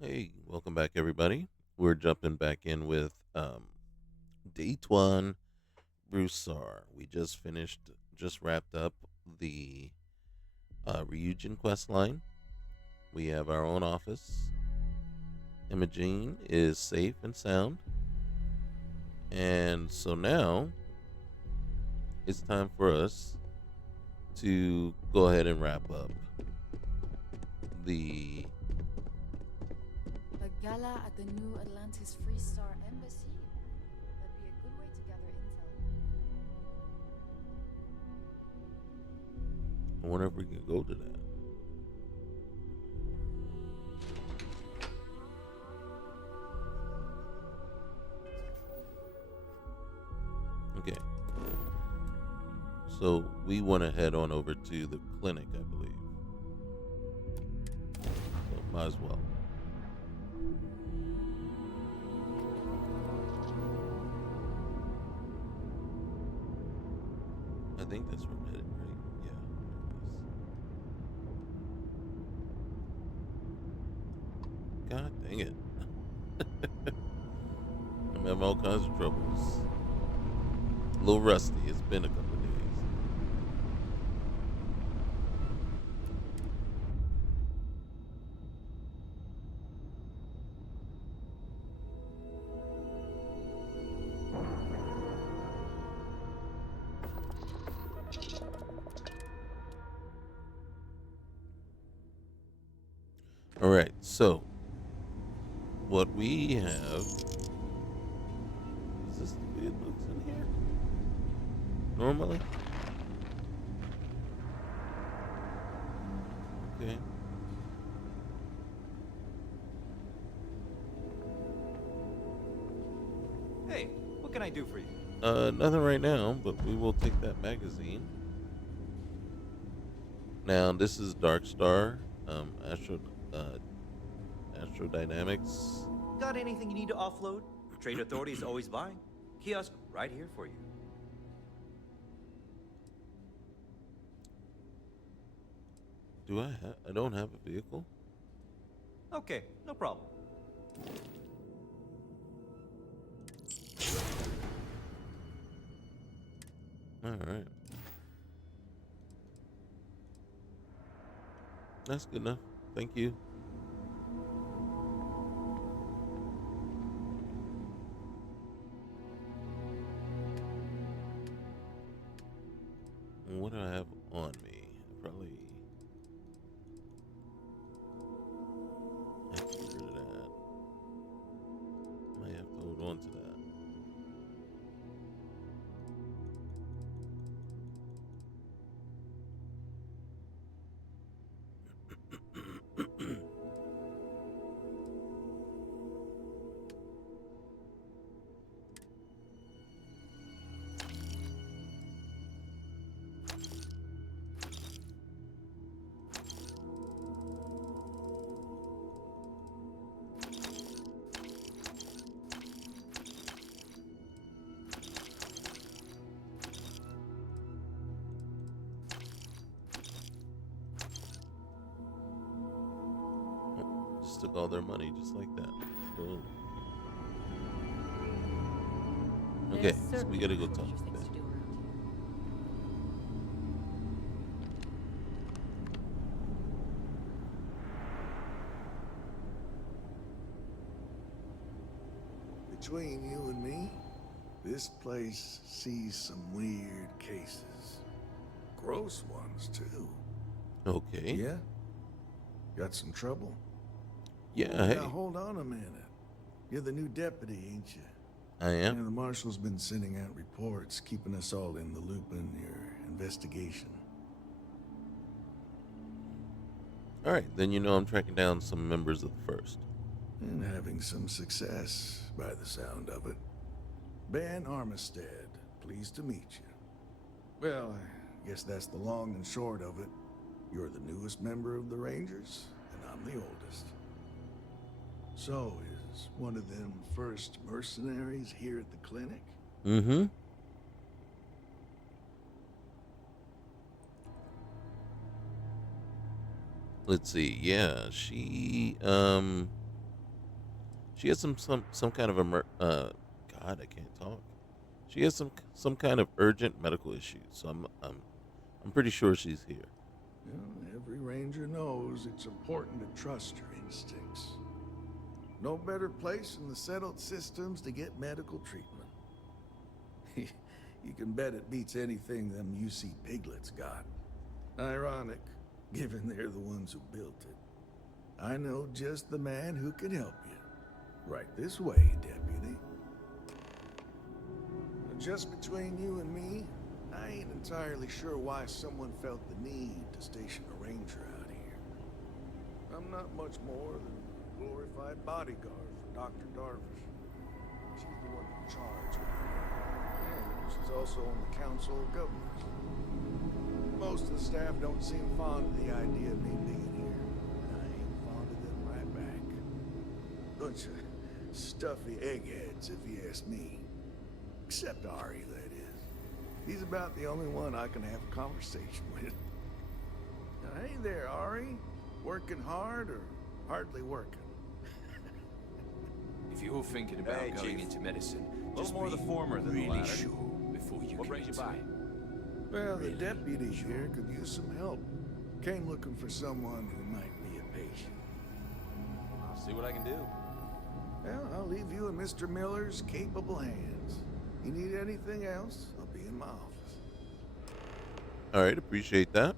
Hey, welcome back, everybody. We're jumping back in with Day 1 Broussard. We just wrapped up the Ryujin quest line. We have our own office. Imogene is safe and sound. And so now it's time for us to go ahead and wrap up the. A gala at the New Atlantis Freestar Embassy? That'd be a good way to gather intel. I wonder if we can go to that. Okay. So we want to head on over to the clinic, I believe. So might as well. I think that's where I'm headed, right? Yeah. God dang it. I'm having all kinds of troubles. A little rusty. It's been a couple of days. All right. So what we have is this the way it looks in here? Normally? Okay. Hey, what can I do for you? Nothing right now, but we will take that magazine. Now this is Dark Star, uh, Astrodynamics. Got anything you need to offload? Trade Authority is always buying. Kiosk right here for you. Do I have? I don't have a vehicle. Okay, no problem. All right. That's good enough. Thank you. What do I have on me? I probably have to get rid of that. Might have to hold on to that. Oh, just took all their money just like that. Boom. Okay, There's so we certainly gotta go crucial talk to things to Ben. do around here. Between you and me, this place sees some weird cases. Gross ones, too. Okay. Yeah? Got some trouble? Yeah. Now, Hey, hold on a minute. You're the new deputy, ain't you? I Yeah, am. the marshal's been sending out reports, keeping us all in the loop in your investigation. All right, then you know I'm tracking down some members of the first. And having some success, by the sound of it. Ben Armistead, pleased to meet you. Well, I guess that's the long and short of it. You're the newest member of the Rangers, and I'm the oldest. So, is one of them first mercenaries here at the clinic? Mm-hmm. Let's see. Yeah, she She has some kind of God, I can't talk. She has some kind of urgent medical issue, so I'm pretty sure she's here. Well, every ranger knows it's important to trust your instincts. No better place than the settled systems to get medical treatment. You can bet it beats anything them UC piglets got. Ironic, given they're the ones who built it. I know just the man who can help you. Right this way, Deputy. Just between you and me, I ain't entirely sure why someone felt the need to station a ranger out here. I'm not much more than a glorified bodyguard for Dr. Darvish. She's the one in charge around here. And she's also on the Council of Governors. Most of the staff don't seem fond of the idea of me being here. And I ain't fond of them right back. Bunch of stuffy eggheads, if you ask me. Except Ari, that is. He's about the only one I can have a conversation with. Now, hey there, Ari. Working hard or hardly working? If you're thinking about Hey, going Chief. into medicine, A just little more be the former than the really latter. sure before you What brings you by? Well, the deputy here could use some help. Came looking for someone who might be a patient. I'll see what I can do. Well, I'll leave you in Mr. Miller's capable hands. You need anything else, I'll be in my office. All right, appreciate that.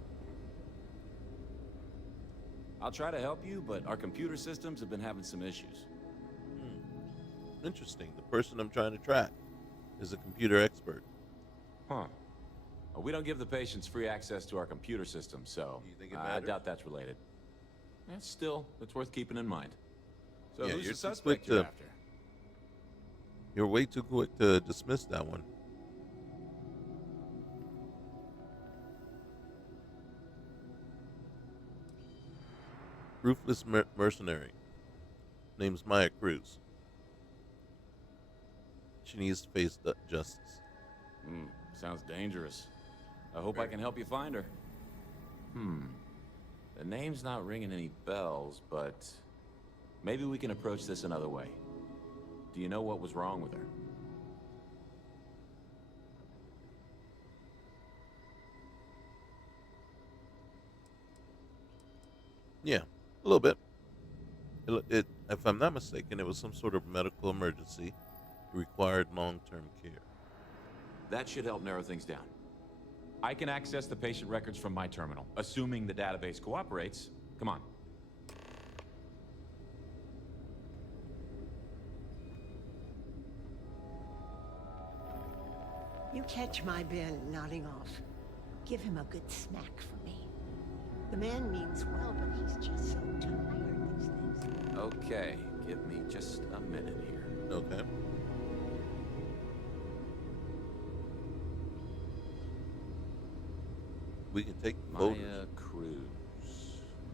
I'll try to help you, but our computer systems have been having some issues. Interesting. The person I'm trying to track is a computer expert. Huh. Well, we don't give the patients free access to our computer system, so Do you think it I matters? doubt that's related. Still, it's worth keeping in mind. So Yeah, who's you're the too quick suspect you're to- after? You're way too quick to dismiss that one. Ruthless mercenary. Name's Maya Cruz. She needs to face justice. Sounds dangerous. I hope I can help you find her. The name's not ringing any bells, but maybe we can approach this another way. Do you know what was wrong with her? Yeah, a little bit. If I'm not mistaken, it was some sort of medical emergency. Required long-term care. That should help narrow things down. I can access the patient records from my terminal, assuming the database cooperates. Come on. You catch my Ben nodding off. Give him a good smack for me. The man means well, but he's just so tired these days. Okay, give me just a minute here. Okay. We can take photos. Maya Cruz.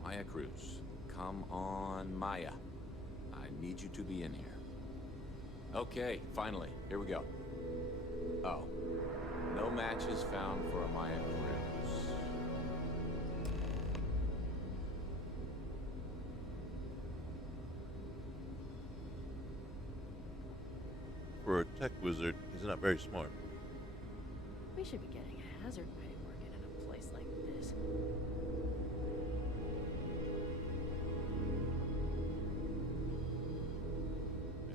Maya Cruz. Come on, Maya. I need you to be in here. Okay, finally. Here we go. Oh. No matches found for a Maya Cruz. For a tech wizard, he's not very smart. We should be getting a hazard pay working in a place like this.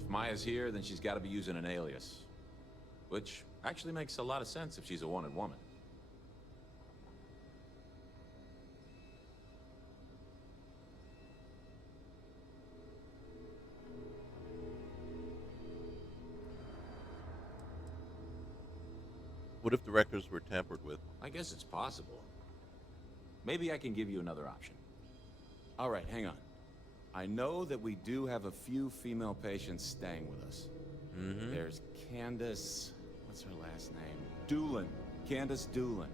If Maya's here, then she's got to be using an alias. Which actually makes a lot of sense if she's a wanted woman. What if the records were tampered with? I guess it's possible. Maybe I can give you another option. All right, hang on. I know that we do have a few female patients staying with us. There's Candace... what's her last name? Doolin. Candace Doolin.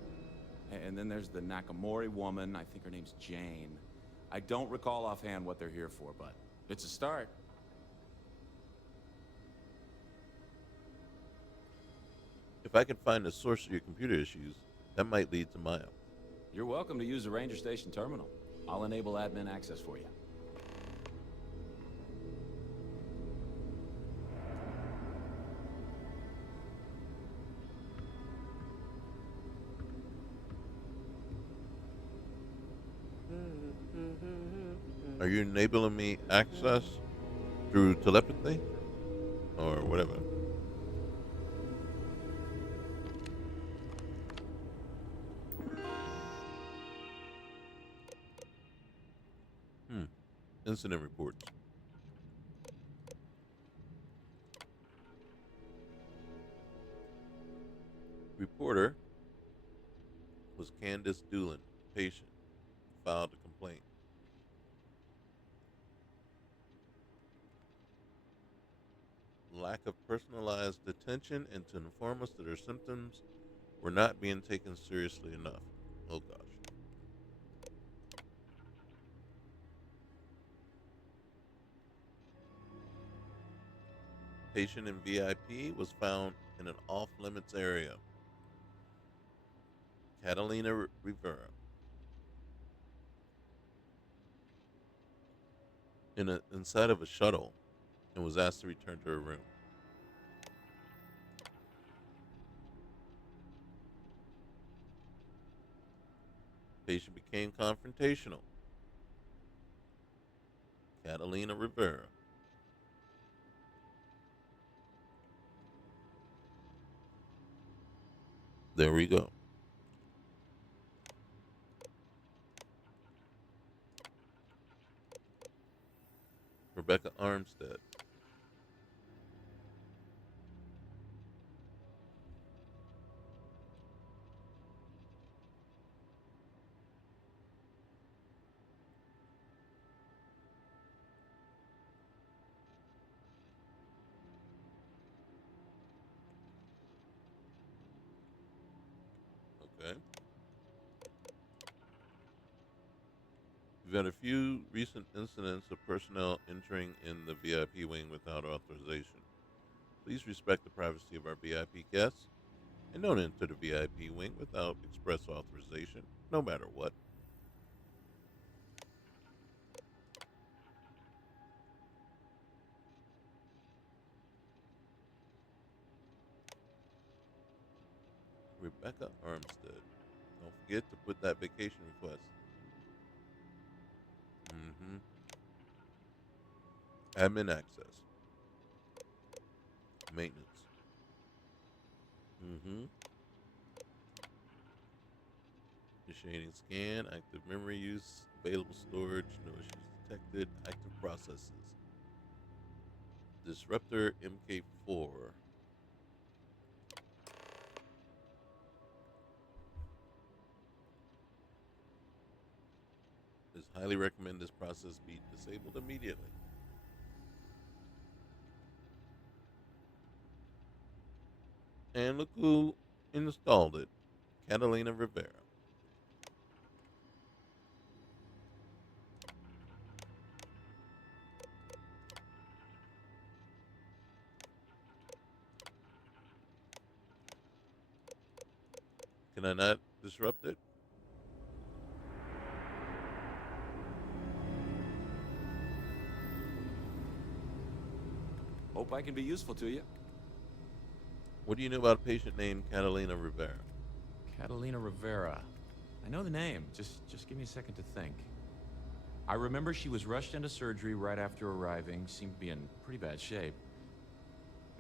And then there's the Nakamori woman. I think her name's Jane. I don't recall offhand what they're here for, but it's a start. If I can find the source of your computer issues, that might lead to Maya. You're welcome to use the Ranger Station terminal. I'll enable admin access for you. Are you enabling me access through telepathy or whatever? Hmm. Incident reports. Reporter was Candace Doolin, patient, filed a complaint. Lack of personalized attention and to inform us that her symptoms were not being taken seriously enough. Oh gosh. Patient in VIP was found in an off limits area. Catalina Rivera. Inside of a shuttle and was asked to return to her room. Patient became confrontational. Catalina Rivera. There we go. Rebecca Armstead. Okay. We've had a few recent incidents of personnel entering in the VIP wing without authorization. Please respect the privacy of our VIP guests and don't enter the VIP wing without express authorization, no matter what. Rebecca Armstead. Don't forget to put that vacation request. Mm-hmm. Admin access. Maintenance. Mm-hmm. Initiating scan. Active memory use. Available storage. No issues detected. Active processes. Disruptor MK4. It's highly recommend this process be disabled immediately. And look who installed it. Catalina Rivera. Can I not disrupt it? Hope I can be useful to you. What do you know about a patient named Catalina Rivera? Catalina Rivera. I know the name. Just give me a second to think. I remember she was rushed into surgery right after arriving. Seemed to be in pretty bad shape.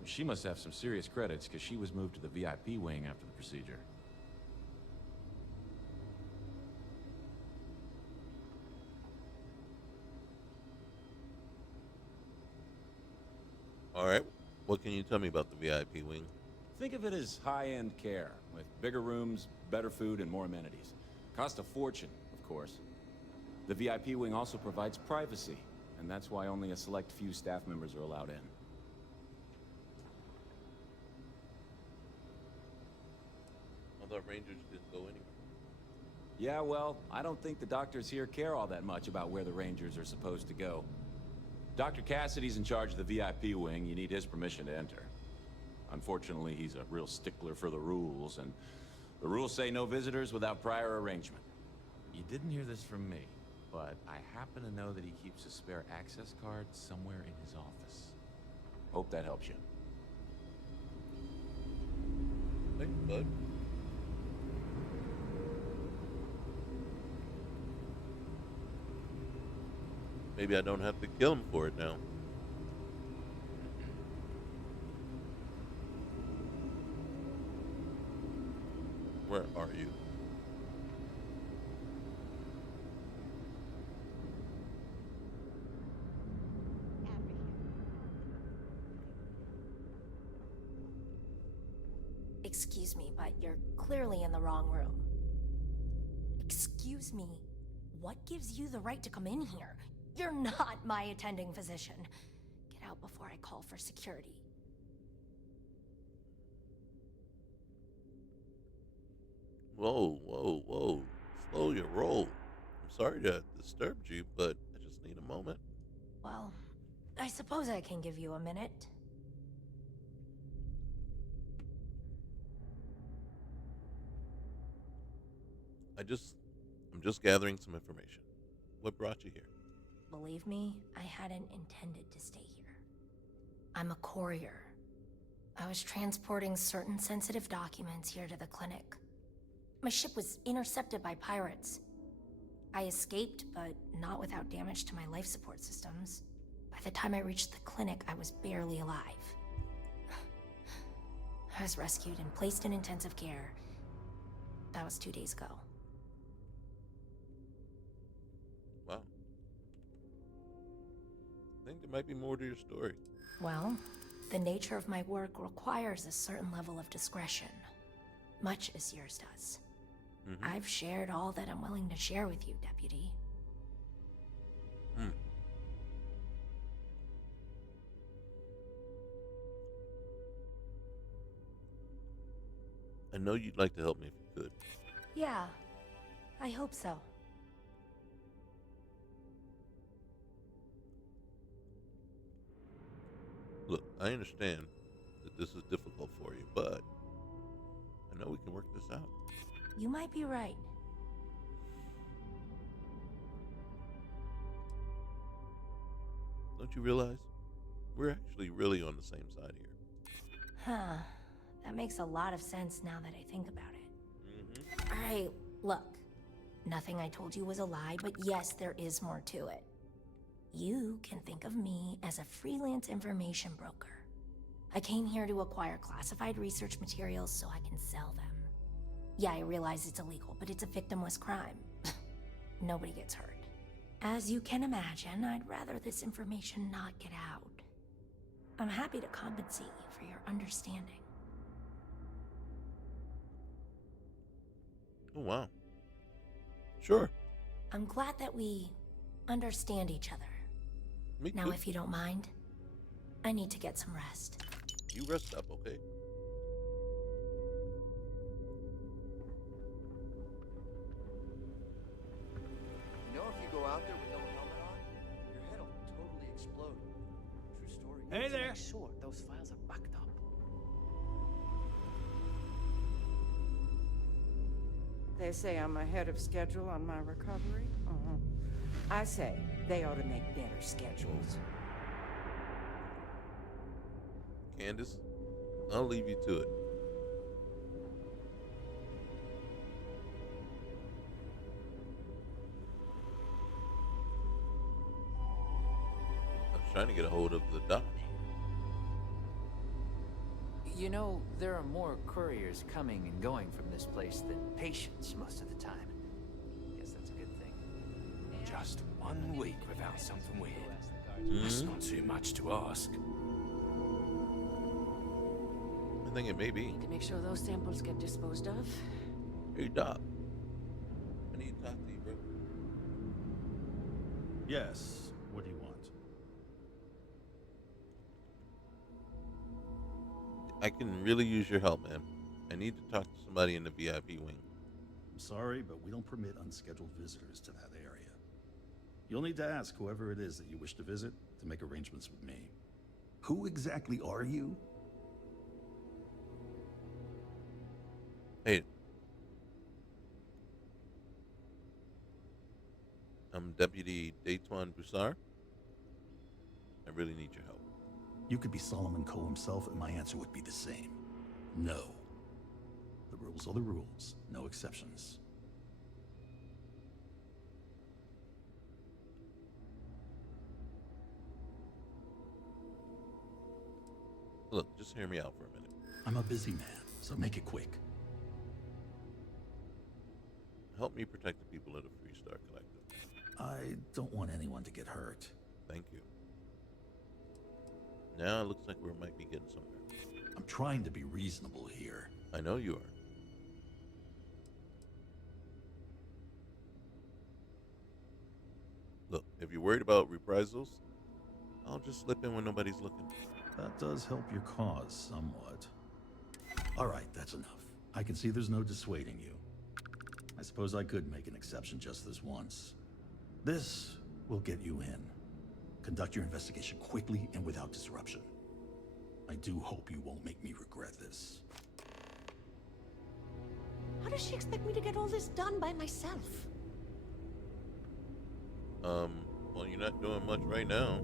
She must have some serious credits because she was moved to the VIP wing after the procedure. All right. What can you tell me about the VIP wing? Think of it as high-end care, with bigger rooms, better food, and more amenities. Cost a fortune, of course. The VIP wing also provides privacy, and that's why only a select few staff members are allowed in. I thought Rangers didn't go anywhere. Yeah, well, I don't think the doctors here care all that much about where the Rangers are supposed to go. Dr. Cassidy's in charge of the VIP wing. You need his permission to enter. Unfortunately, he's a real stickler for the rules, and the rules say no visitors without prior arrangement. You didn't hear this from me, but I happen to know that he keeps a spare access card somewhere in his office. Hope that helps you. Thanks, bud. Maybe I don't have to kill him for it now. Where are you? Excuse me, but you're clearly in the wrong room. Excuse me, what gives you the right to come in here? You're not my attending physician. Get out before I call for security. Whoa, whoa, whoa. Slow your roll. I'm sorry to have disturbed you, but I just need a moment. Well, I suppose I can give you a minute. I'm just gathering some information. What brought you here? Believe me, I hadn't intended to stay here. I'm a courier. I was transporting certain sensitive documents here to the clinic. My ship was intercepted by pirates. I escaped, but not without damage to my life support systems. By the time I reached the clinic, I was barely alive. I was rescued and placed in intensive care. That was 2 days ago. Wow. I think there might be more to your story. Well, the nature of my work requires a certain level of discretion, much as yours does. I've shared all that I'm willing to share with you, Deputy. I know you'd like to help me if you could. Yeah, I hope so. Look, I understand that this is difficult for you, but I know we can work this out. You might be right. Don't you realize? We're actually really on the same side here. Huh. That makes a lot of sense now that I think about it. Alright, look. Nothing I told you was a lie, but yes, there is more to it. You can think of me as a freelance information broker. I came here to acquire classified research materials so I can sell them. Yeah, I realize it's illegal, but it's a victimless crime. Nobody gets hurt. As you can imagine, I'd rather this information not get out. I'm happy to compensate you for your understanding. Oh, wow. Sure. I'm glad that we understand each other. Me Now, too. if you don't mind, I need to get some rest. You rest up, okay? You know, if you go out there with no helmet on, your head will totally explode. True story. Hey there! Make sure those files are backed up. They say I'm ahead of schedule on my recovery. I say they ought to make better schedules. Candace, I'll leave you to it. I was trying to get a hold of the doc. You know, there are more couriers coming and going from this place than patients most of the time. Guess that's a good thing. Just 1 week without something weird. That's not too much to ask. I think it may be. Need to make sure those samples get disposed of. Hey, Doc. I need to talk to you, bro. Yes. What do you want? I can really use your help, man. I need to talk to somebody in the VIP wing. I'm sorry, but we don't permit unscheduled visitors to that area. You'll need to ask whoever it is that you wish to visit to make arrangements with me. Who exactly are you? Hey. I'm Deputy Dayton Broussard. I really need your help. You could be Solomon Coe himself, and my answer would be the same. No. The rules are the rules, no exceptions. Look, just hear me out for a minute. I'm a busy man, so make it quick. Help me protect the people of the Freestar Collective. I don't want anyone to get hurt. Thank you. Now it looks like we might be getting somewhere. I'm trying to be reasonable here. I know you are. Look, if you're worried about reprisals, I'll just slip in when nobody's looking. That does help your cause somewhat. All right, that's enough. I can see there's no dissuading you. I suppose I could make an exception just this once. This will get you in. Conduct your investigation quickly and without disruption. I do hope you won't make me regret this. How does she expect me to get all this done by myself? Well, you're not doing much right now.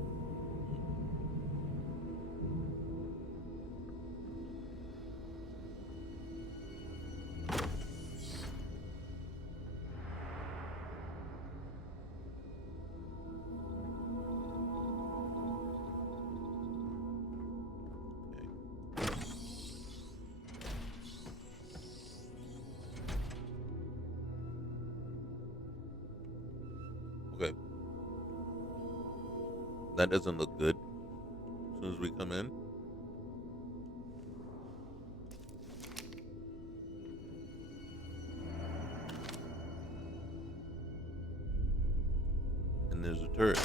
Okay. That doesn't look good. As soon as we come in. And there's a turret.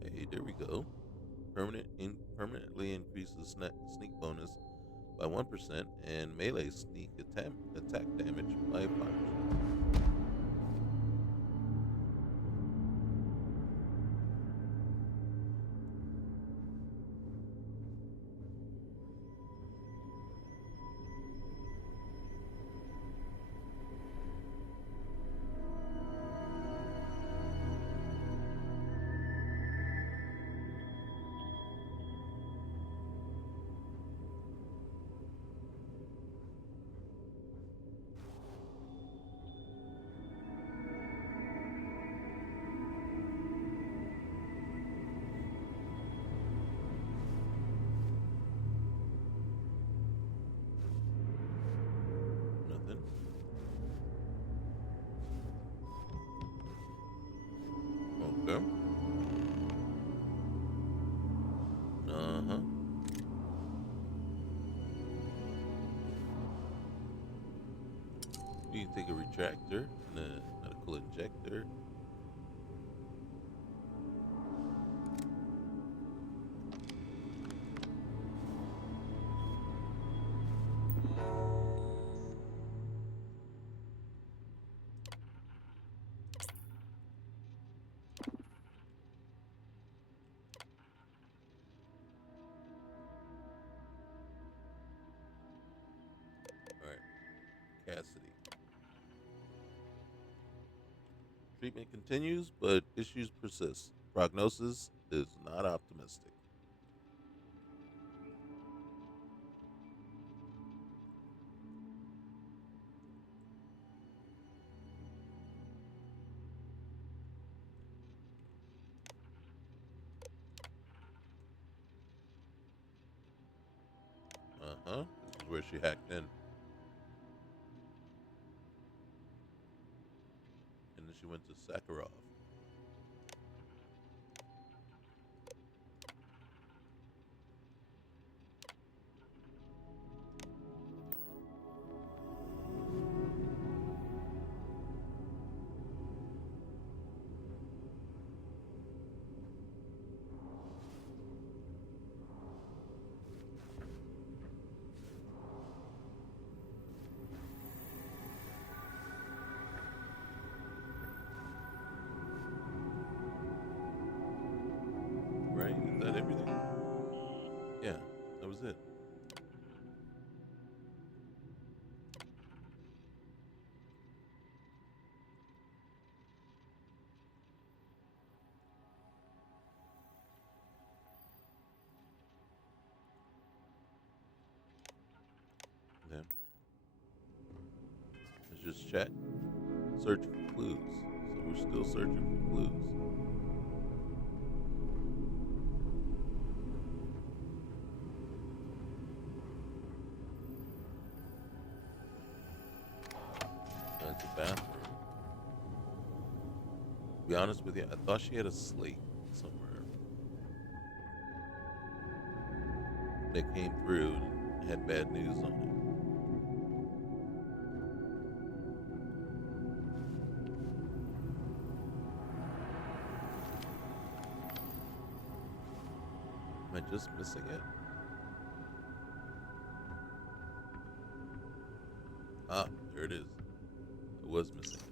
Hey, there we go. Permanently increases sneak bonus by 1% and melee sneak attack damage by 5%. Nothing. Okay. Uh-huh. You can take a retractor and a medical injector. All right. Cassidy. Treatment continues, but issues persist. Prognosis is not optimistic. Uh-huh. This is where she hacked in. And then she went to Sakharov. Right? Is that everything? Yeah, that was it. chat. Search for clues. So we're still searching for clues. That's the bathroom. To be honest with you, I thought she had a slate somewhere that came through and had bad news on it. Am I just missing it? Ah, there it is. I was missing it.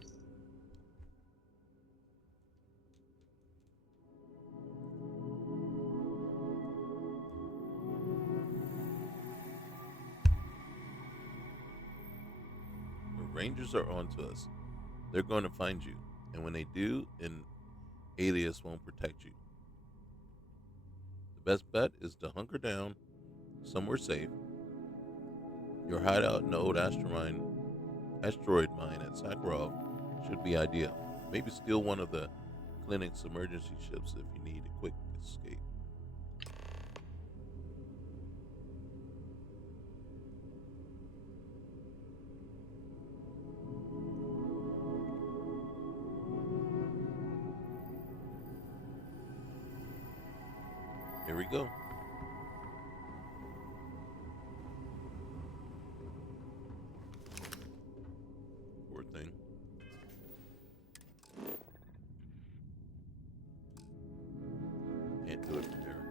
The Rangers are onto us. They're going to find you. And when they do, an alias won't protect you. The best bet is to hunker down somewhere safe. Your hideout in the old asteroid mine at Sakharov should be ideal. Maybe steal one of the clinic's emergency ships if you need a quick escape. Here we go. Poor thing. Can't do it from here.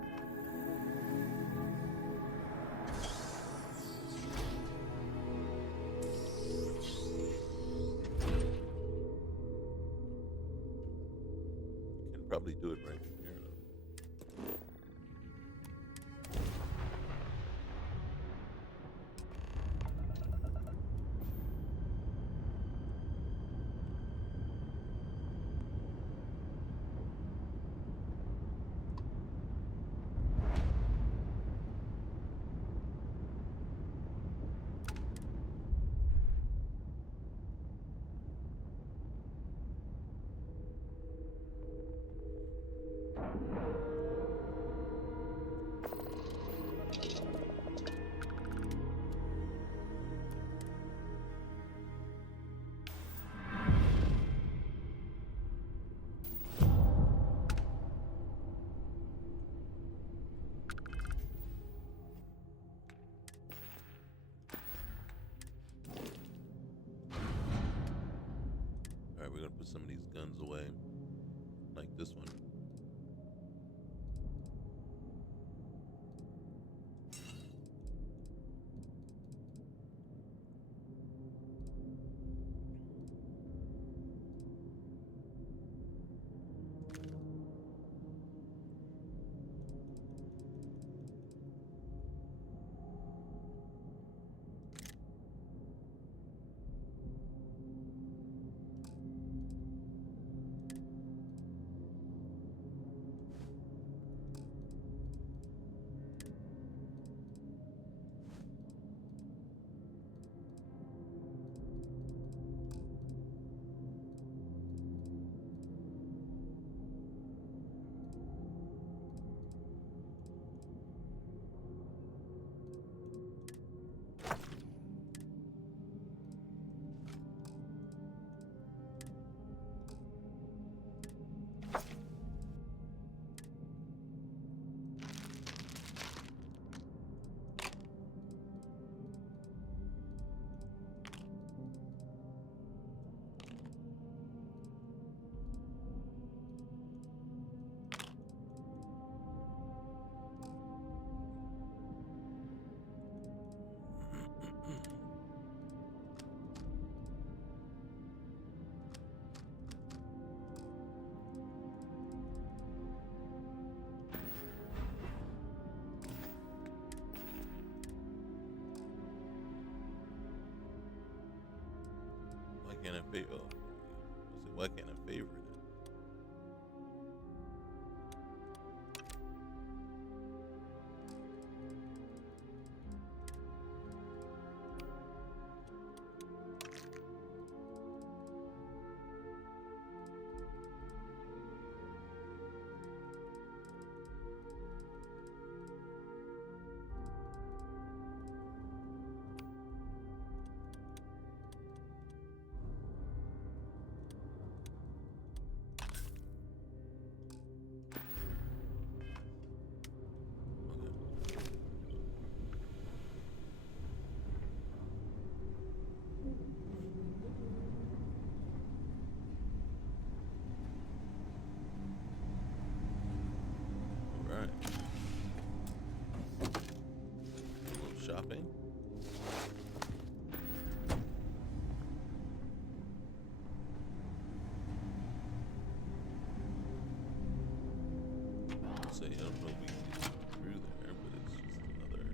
Can probably do it right from here though. Alright, we're gonna put some of these guns away. Like this one. Why can't I favorite? Oh, I said, why can't I favorite it? shopping. Say, I don't know if we can get through there, but it's just another.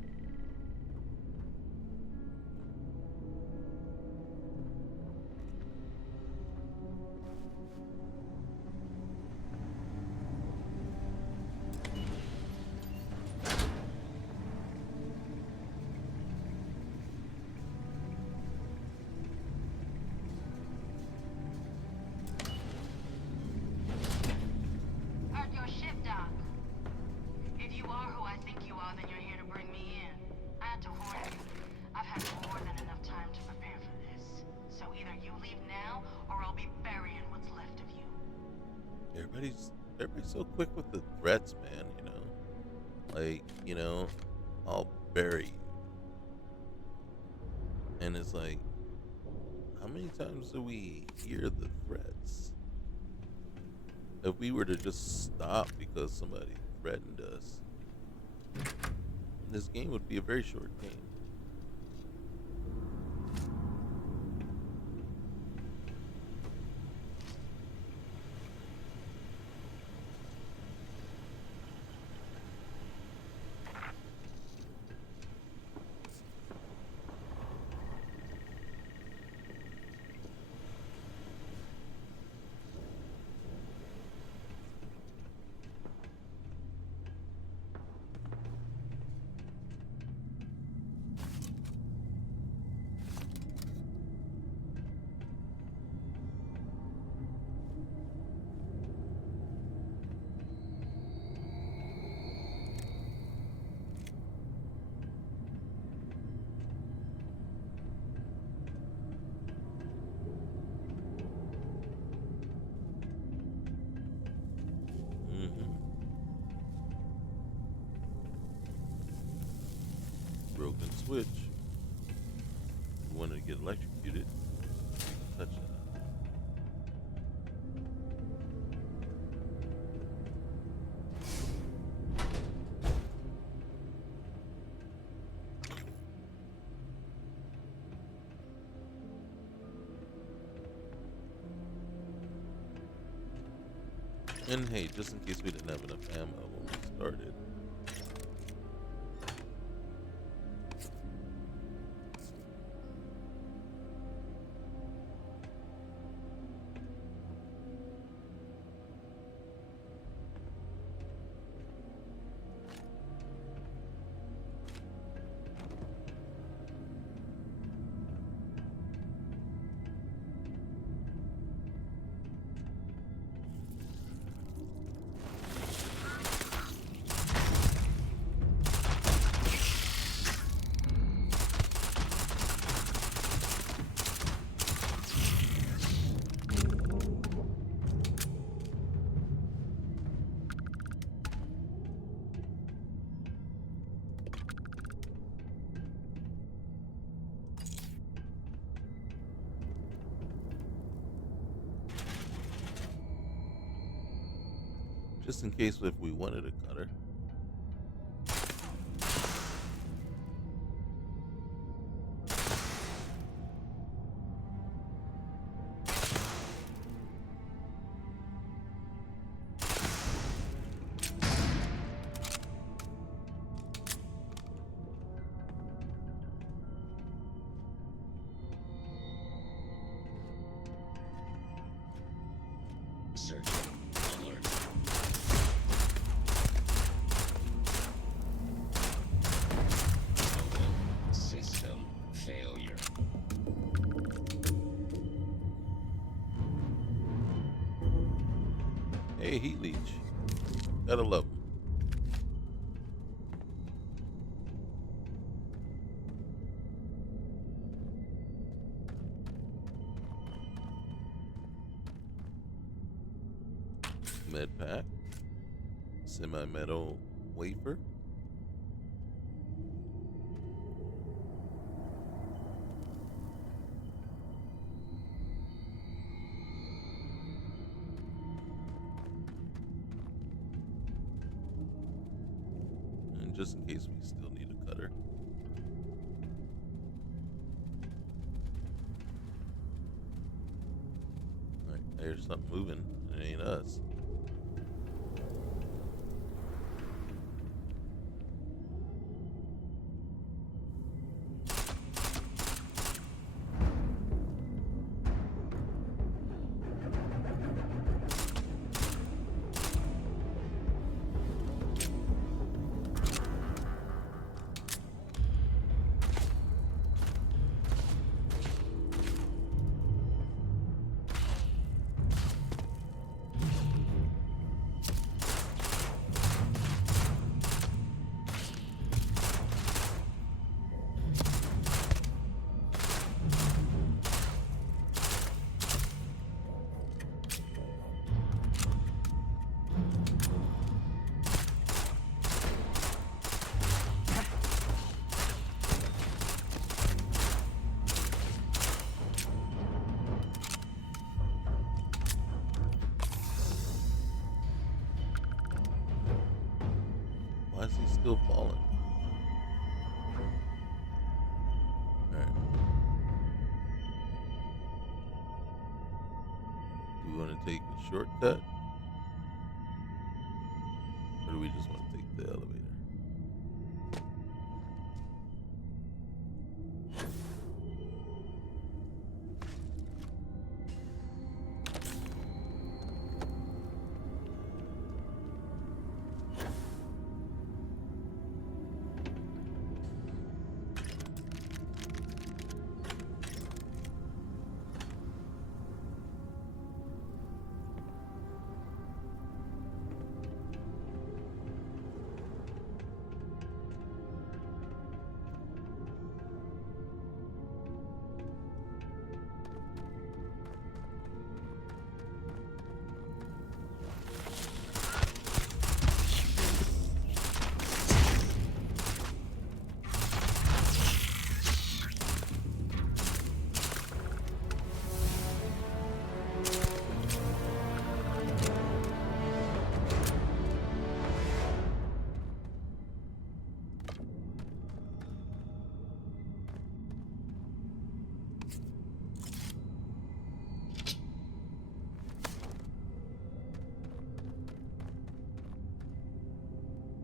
Heard your ship, Doc. If you are who I think you are, then you're here to bring me in. I had to warn you. I've had more than enough time to prepare for this. So either you leave now, or I'll be burying what's left of you. Everybody's so quick with the threats, man. Like I'll bury you, and it's like, how many times do we hear the threats? If we were to just stop because somebody threatened us, this game would be a very short game. Broken switch. If you wanted to get electrocuted, you can touch that. And hey, just in case we didn't have enough ammo when we started. Just in case if we wanted a cutter. System failure. Hey, heat leech. Gotta love 'em. Med pack. Semi-metal wafer. And just in case we still need a cutter. There's something moving. It ain't us. Why is he still falling? Alright. Do we want to take a shortcut? Or do we just want to take the elevator?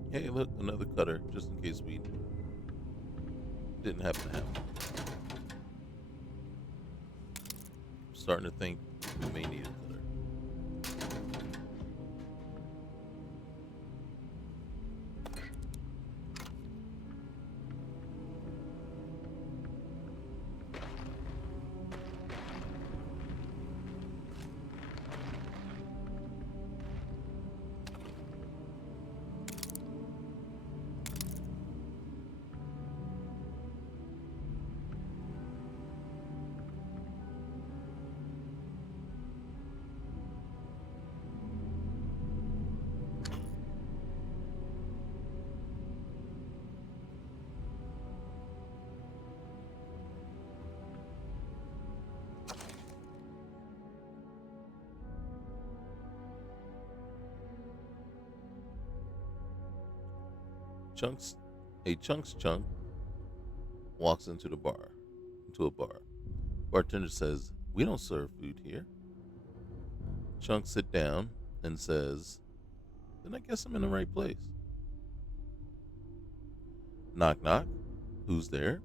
Hey, look, another cutter, just in case we didn't happen to have one. I'm starting to think we may need a cutter. Chunks chunk walks into a bar. Bartender says, "We don't serve food here." Chunks sit down and says, "Then I guess I'm in the right place." Knock knock. Who's there?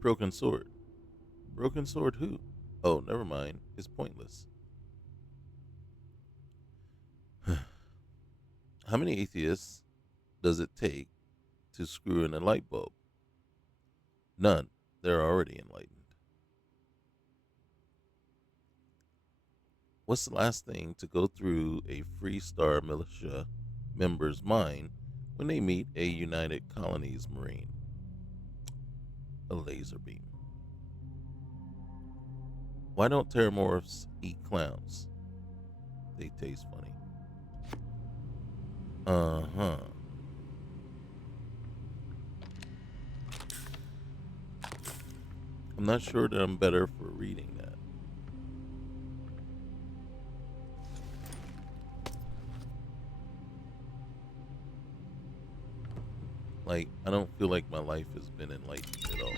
Broken sword. Broken sword who? Oh, never mind. It's pointless. How many atheists does it take to screw in a light bulb? None. They're already enlightened. What's the last thing to go through a Free Star militia member's mind when they meet a United Colonies Marine? A laser beam. Why don't pterodorms eat clowns? They taste funny. Uh-huh. I'm not sure that I'm better for reading that. Like, I don't feel like my life has been enlightened at all.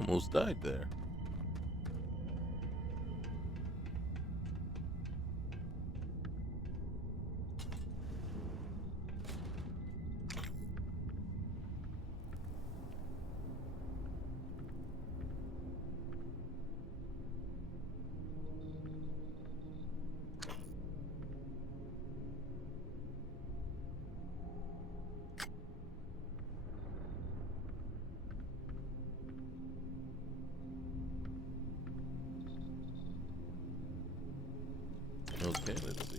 Almost died there. Okay, let's see.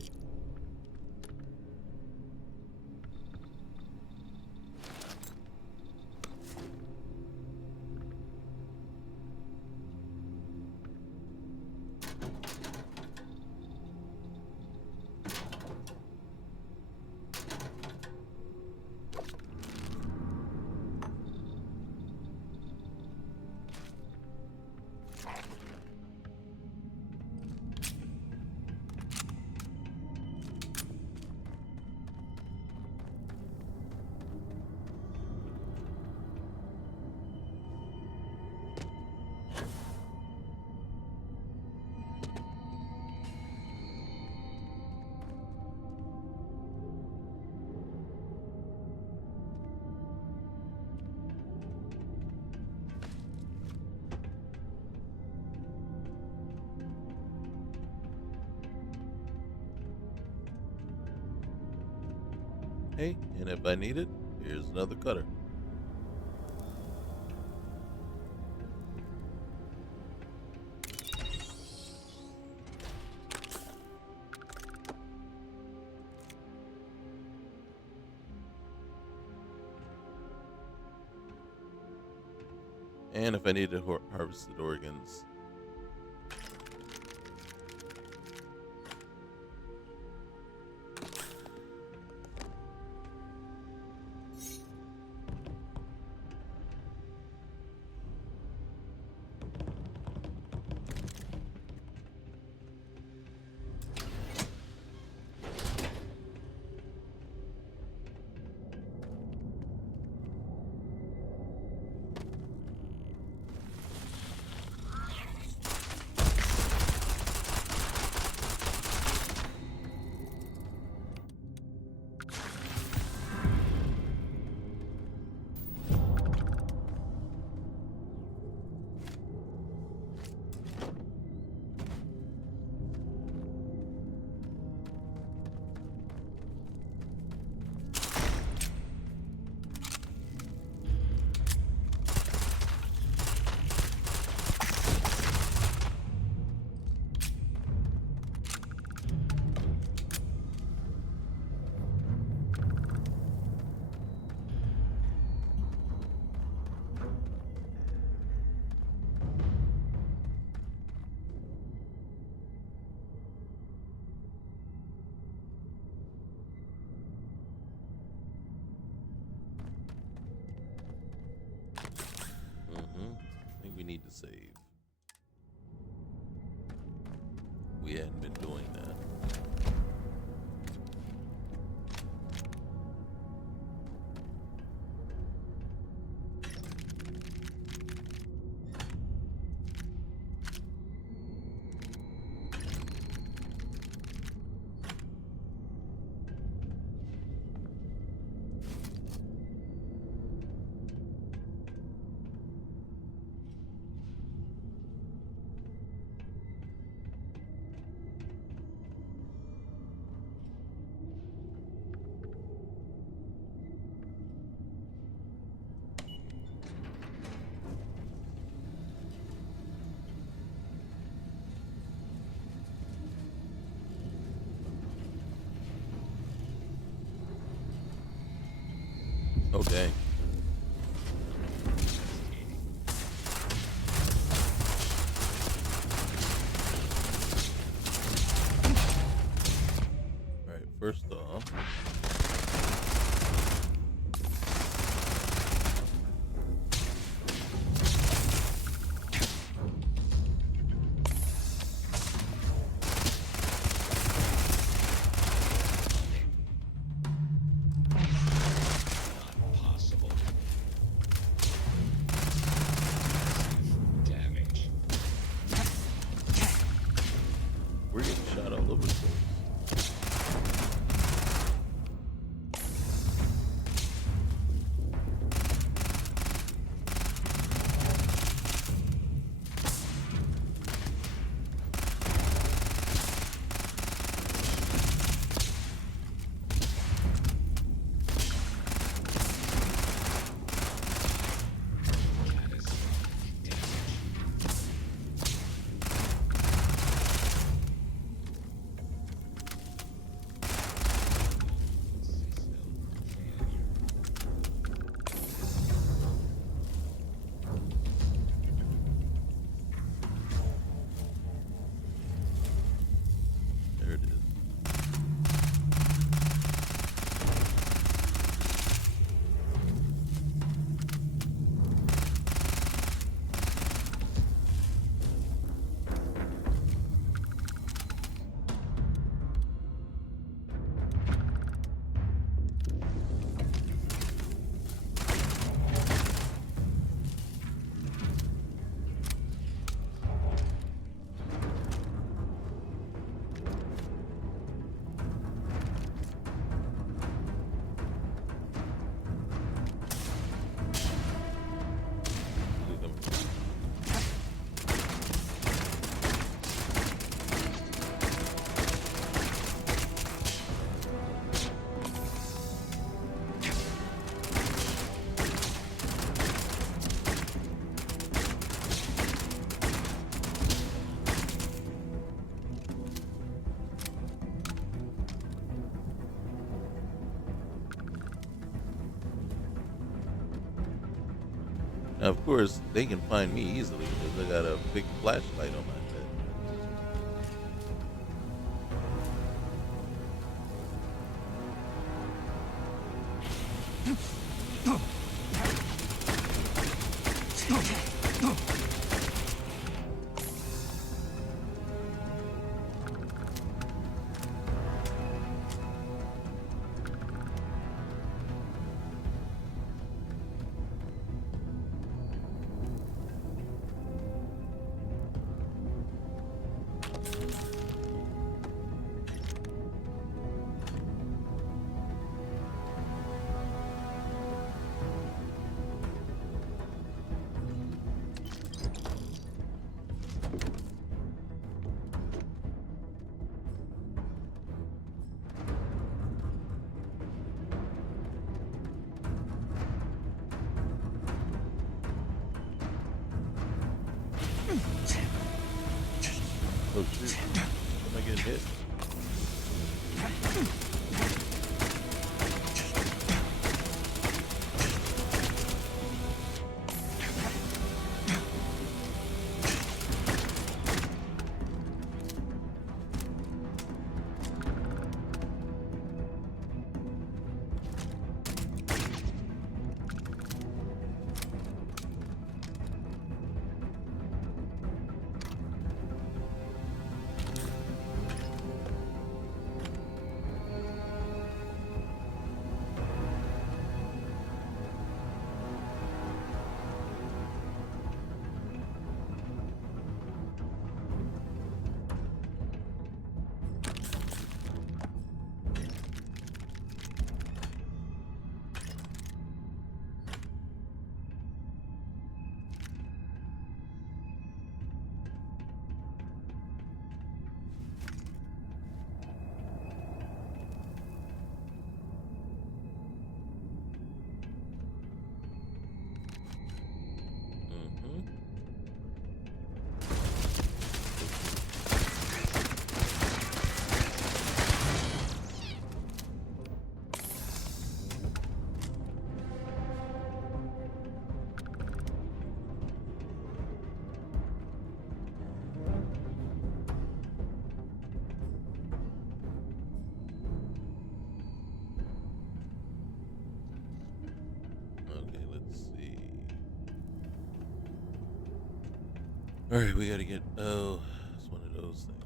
Hey, and if I need it, here's another cutter. And if I needed harvested organs. I think we need to save. We hadn't been doing that. Oh, dang. All right, first off, Now, of course, they can find me easily because I got a big flashlight on my head. Oh shoot. Am I getting hit? All right, we gotta get. Oh, it's one of those things.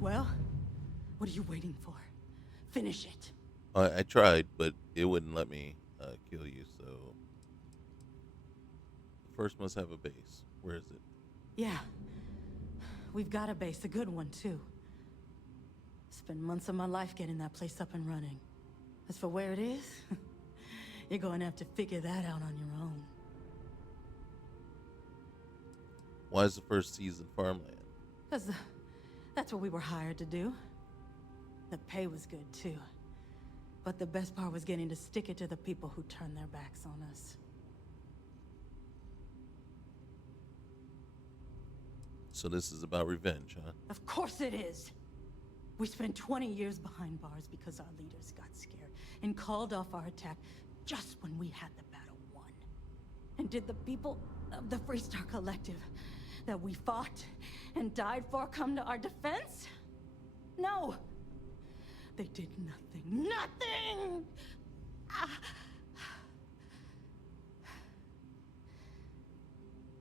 Well, what are you waiting for? Finish it. I tried, but it wouldn't let me kill you. So first must have a base. Where is it? Yeah. We've got a base, a good one, too. Spent months of my life getting that place up and running. As for where it is, you're going to have to figure that out on your own. Why is the first season farmland? Because that's what we were hired to do. The pay was good, too. But the best part was getting to stick it to the people who turned their backs on us. So this is about revenge, huh? Of course it is! We spent 20 years behind bars because our leaders got scared and called off our attack just when we had the battle won. And did the people of the Freestar Collective that we fought and died for come to our defense? No! They did nothing. Nothing!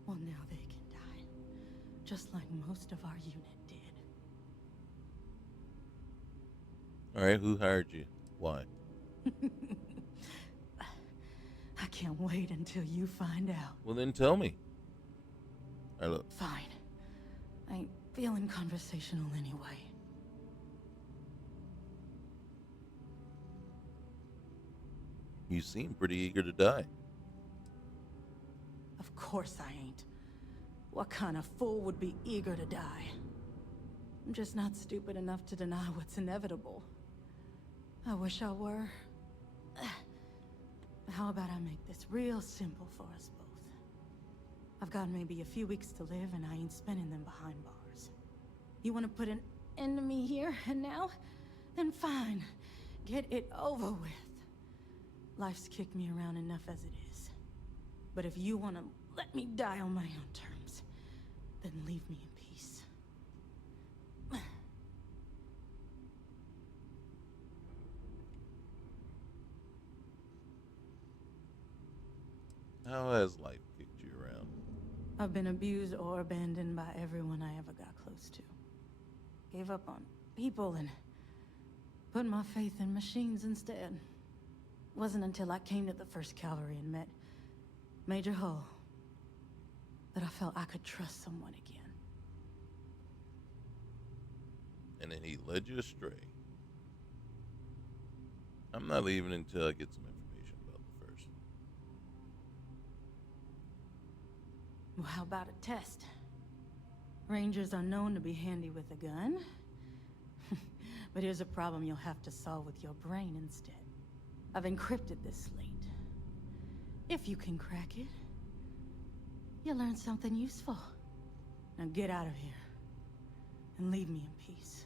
Well, now they can die. Just like most of our unit did. All right, who hired you? Why? I can't wait until you find out. Well, then tell me. All right, look. Fine. I ain't feeling conversational anyway. You seem pretty eager to die. Of course I ain't. What kind of fool would be eager to die? I'm just not stupid enough to deny what's inevitable. I wish I were. How about I make this real simple for us both? I've got maybe a few weeks to live, and I ain't spending them behind bars. You want to put an end to me here and now? Then fine. Get it over with. Life's kicked me around enough as it is. But if you want to let me die on my own terms, then leave me in peace. How has life kicked you around? I've been abused or abandoned by everyone I ever got close to. Gave up on people and put my faith in machines instead. Wasn't until I came to the 1st Cavalry and met Major Hull that I felt I could trust someone again. And then he led you astray. I'm not leaving until I get some information about the 1st. Well, how about a test? Rangers are known to be handy with a gun. But here's a problem you'll have to solve with your brain instead. I've encrypted this slate. If you can crack it, you'll learn something useful. Now get out of here and leave me in peace.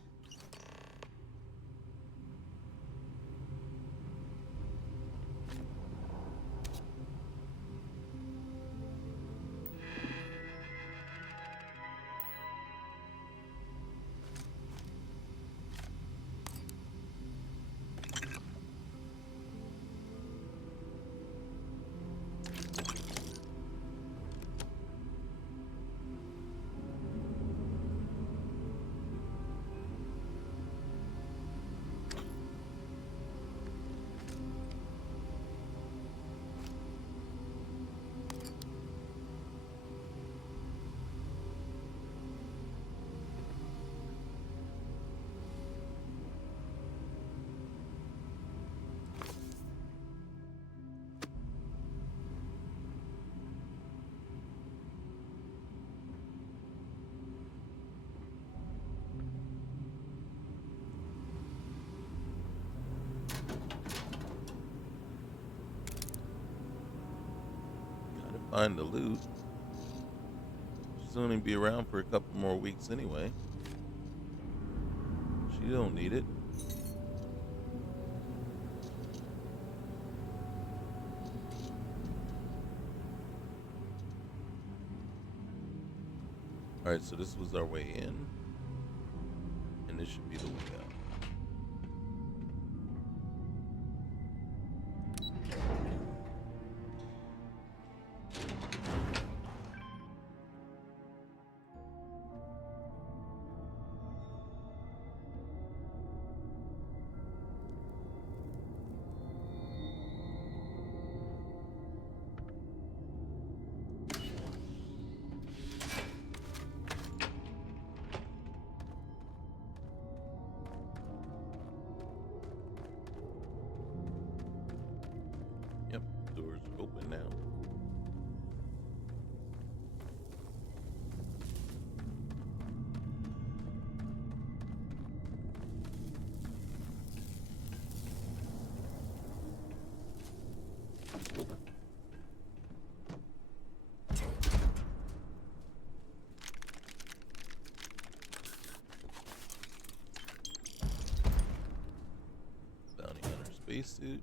Find the loot. She's only be around for a couple more weeks anyway. She don't need it. Alright, so this was our way in. And this should be the way out. Yep, doors are open now. Bounty hunter spacesuit.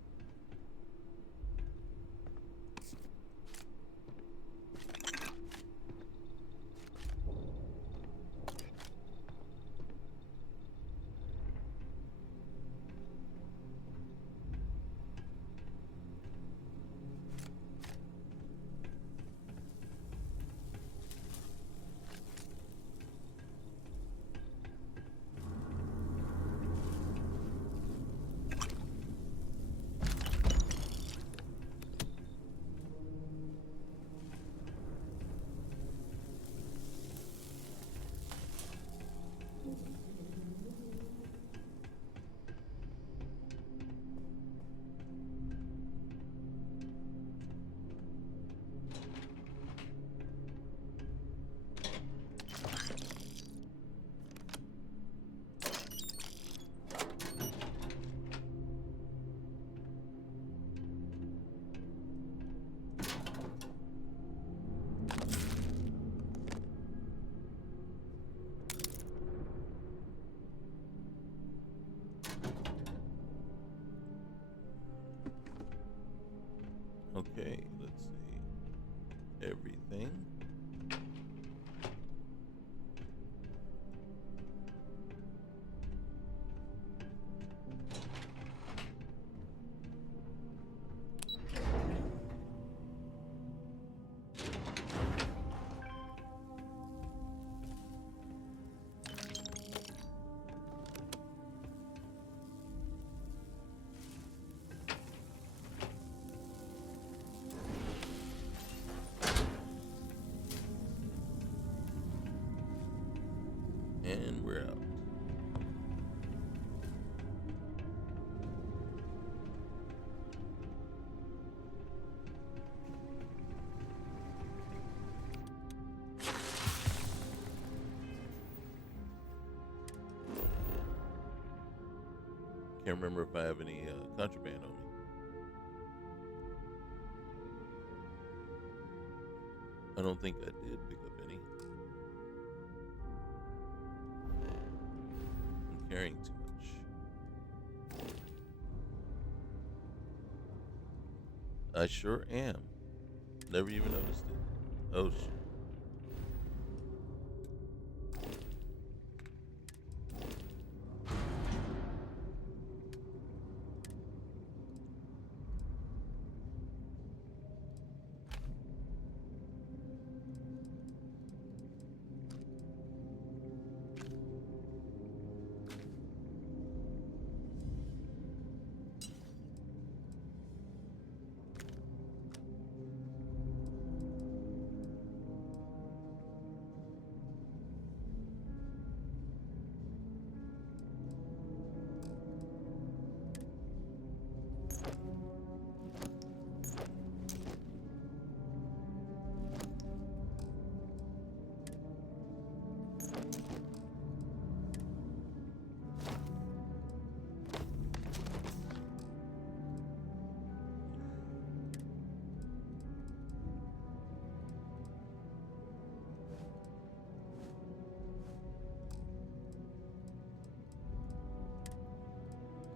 Okay, let's see. Everything. And we're out. Can't remember if I have any contraband on me. I don't think I did pick up any. I'm carrying too much. I sure am. Never even noticed it. Oh shit.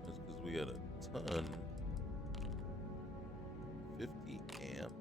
That's because we got a ton. 50 amp.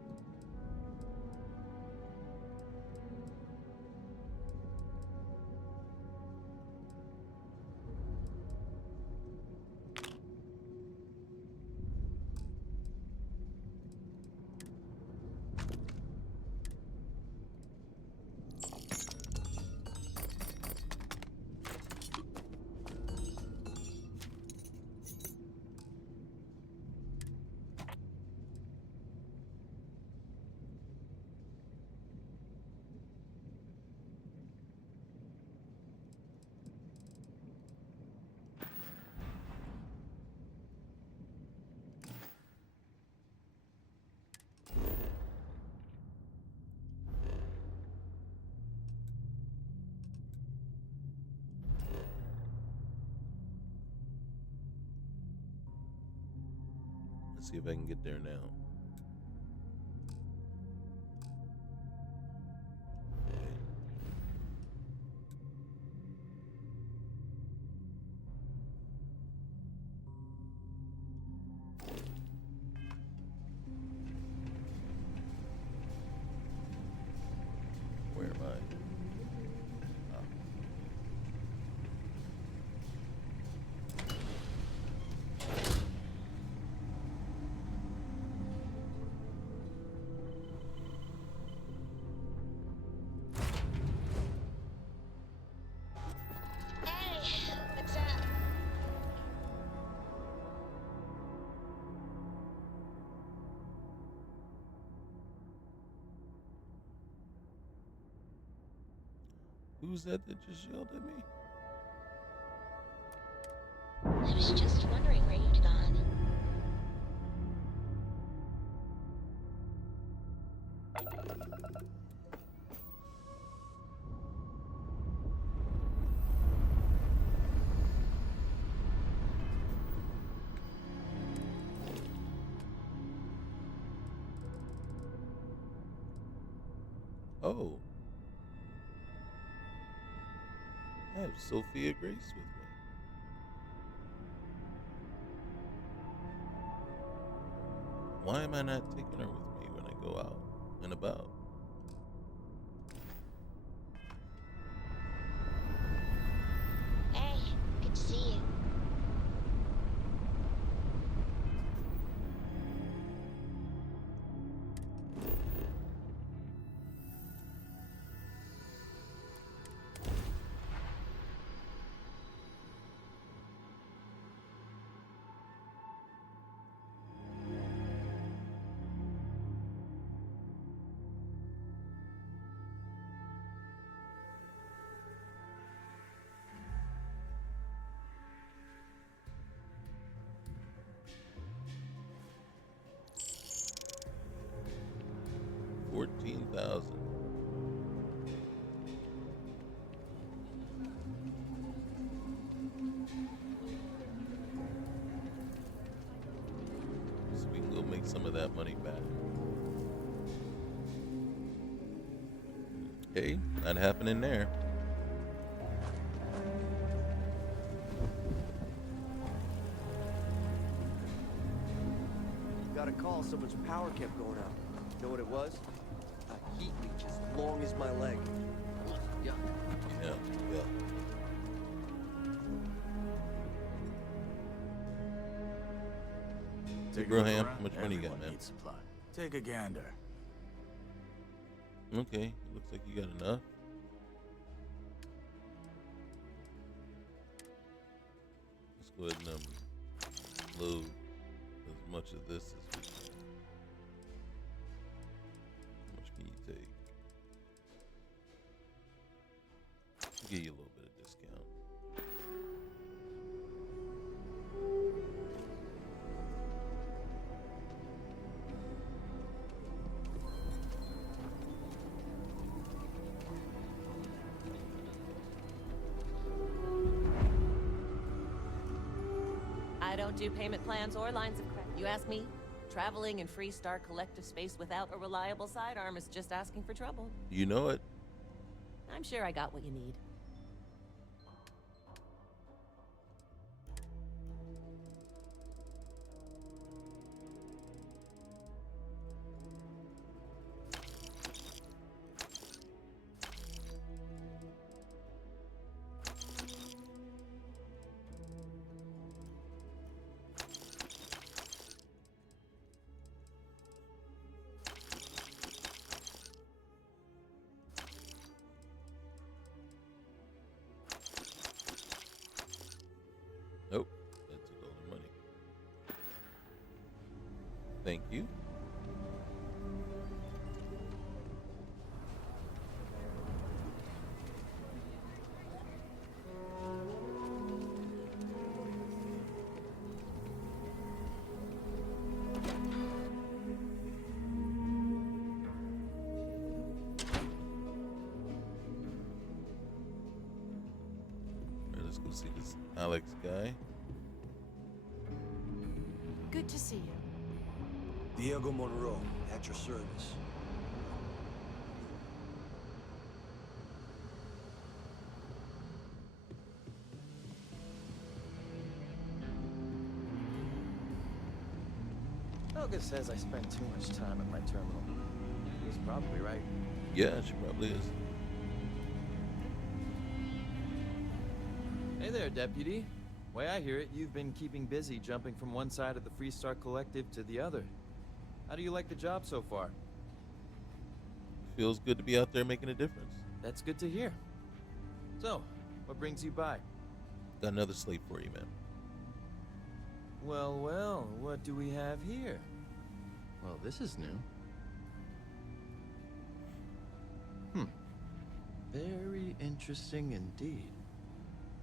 Let's see if I can get there now. Where am I? Who's that just yelled at me? I was just wondering where you'd gone. Oh. I have Sophia Grace with me. Why am I not taking her with me when I go out and about? Hey, good to see you. $14,000. So we can go make some of that money back. Okay, not happening there. Got a call, someone's power kept going out. Know what it was? A heat leech as long as my leg. Yuck. Yeah, yeah. Hey, Broham, how much money you got, man? Supply. Take a gander. Okay, looks like you got enough. Let's go ahead and load as much of this as we can. How much can you take? I'll give you a little bit of discount. I don't do payment plans or lines of credit. You ask me? Traveling in Freestar collective space without a reliable sidearm is just asking for trouble. You know it. I'm sure I got what you need. Nope, that took all the money. Thank you. All right, let's go see this Alex guy. Good to see you. Diego Monroe, at your service. Helga says I spend too much time at my terminal. He's probably right. Yeah, she probably is. Hey there, Deputy. Way I hear it, you've been keeping busy jumping from one side of the Freestar Collective to the other. How do you like the job so far? Feels good to be out there making a difference. That's good to hear. So, what brings you by? Got another slate for you, man. Well, well, what do we have here? Well, this is new. Very interesting indeed.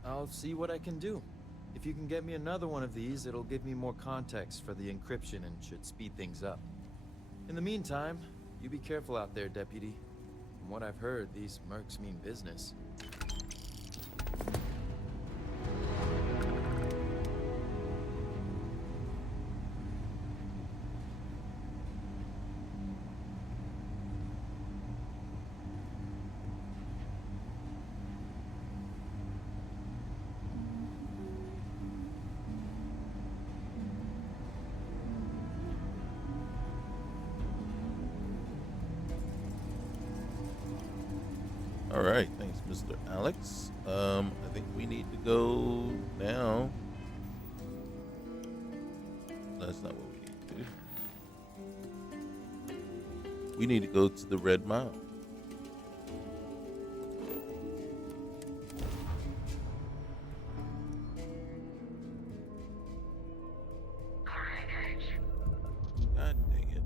I'll see what I can do. If you can get me another one of these, it'll give me more context for the encryption and should speed things up. In the meantime, you be careful out there, Deputy. From what I've heard, these mercs mean business. All right, thanks, Mr. Alex. I think we need to go now. That's not what we need to do. We need to go to the Red Mile. God dang it.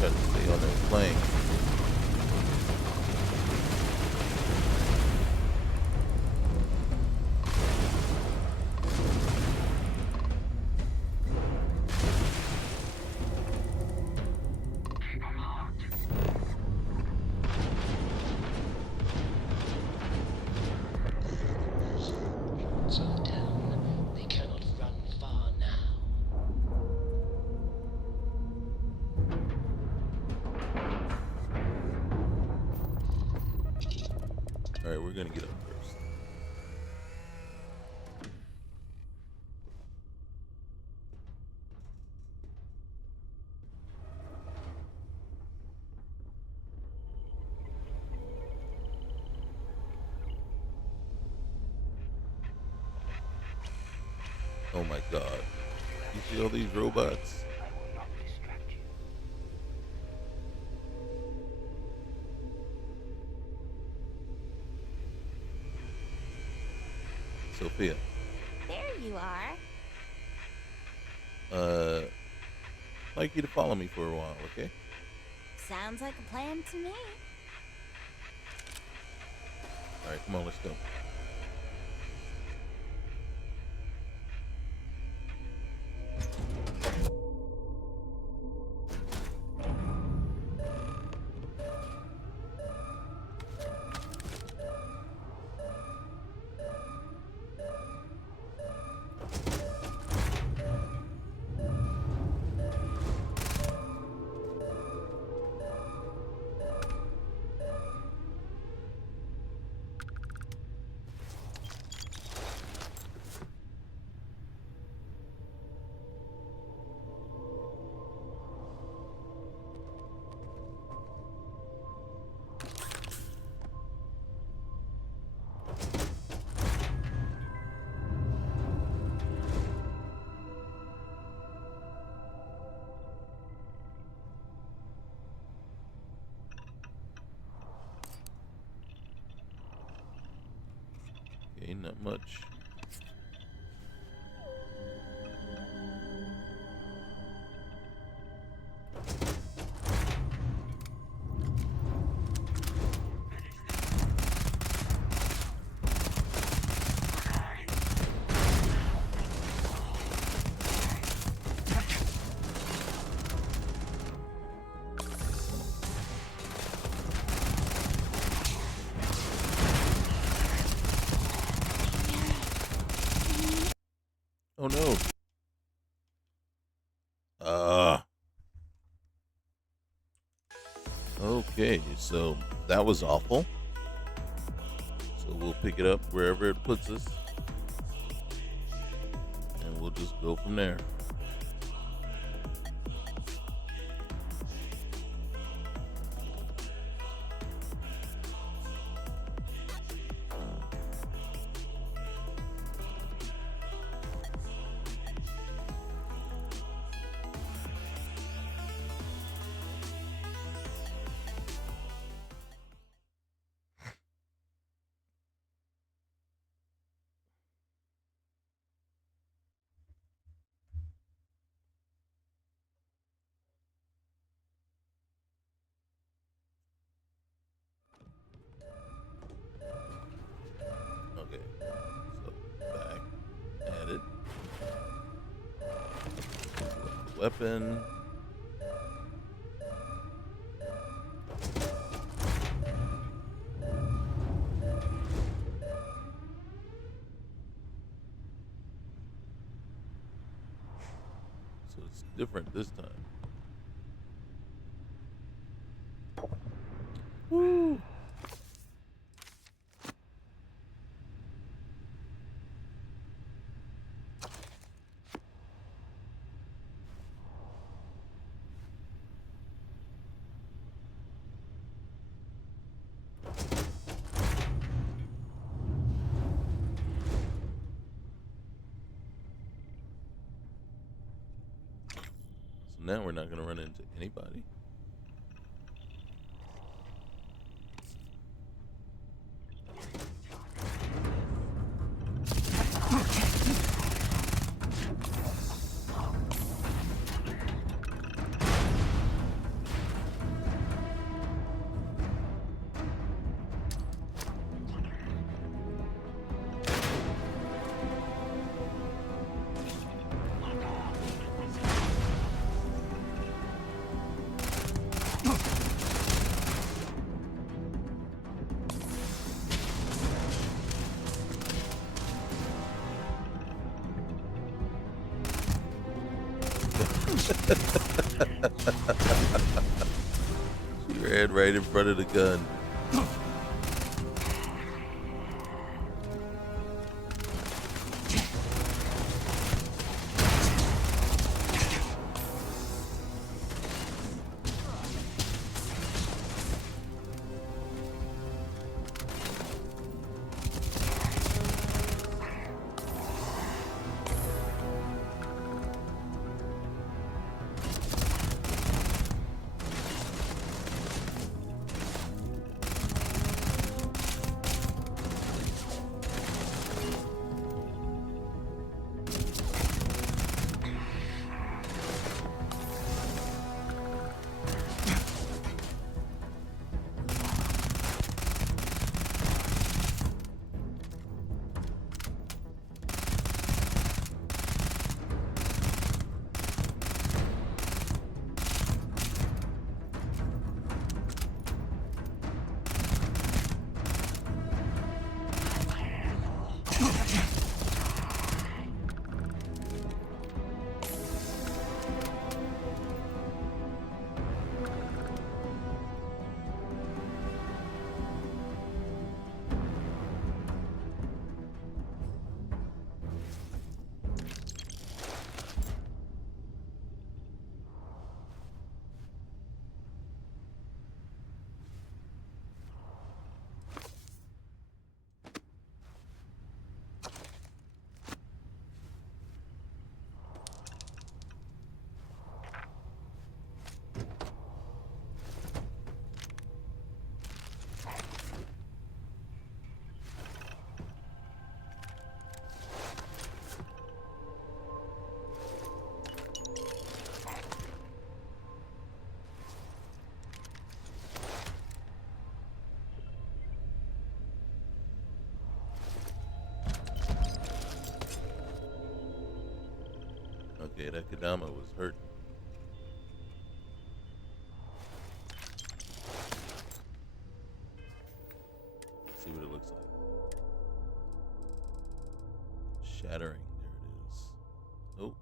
Got to stay on that plane. So down, they cannot run far now. All right, we're gonna get up first. Oh my God! You see all these robots? Sophia. There you are. I'd like you to follow me for a while, okay? Sounds like a plan to me. All right, come on, let's go. Okay, not much. Oh no. Okay, so that was awful. So we'll pick it up wherever it puts us. And we'll just go from there. Okay, so back, added, weapon, different this time. Woo! So now we're not going to run into anybody. She ran right in front of the gun. Okay, that Kadama was hurt. Let's see what it looks like. Shattering. There it is. Oh,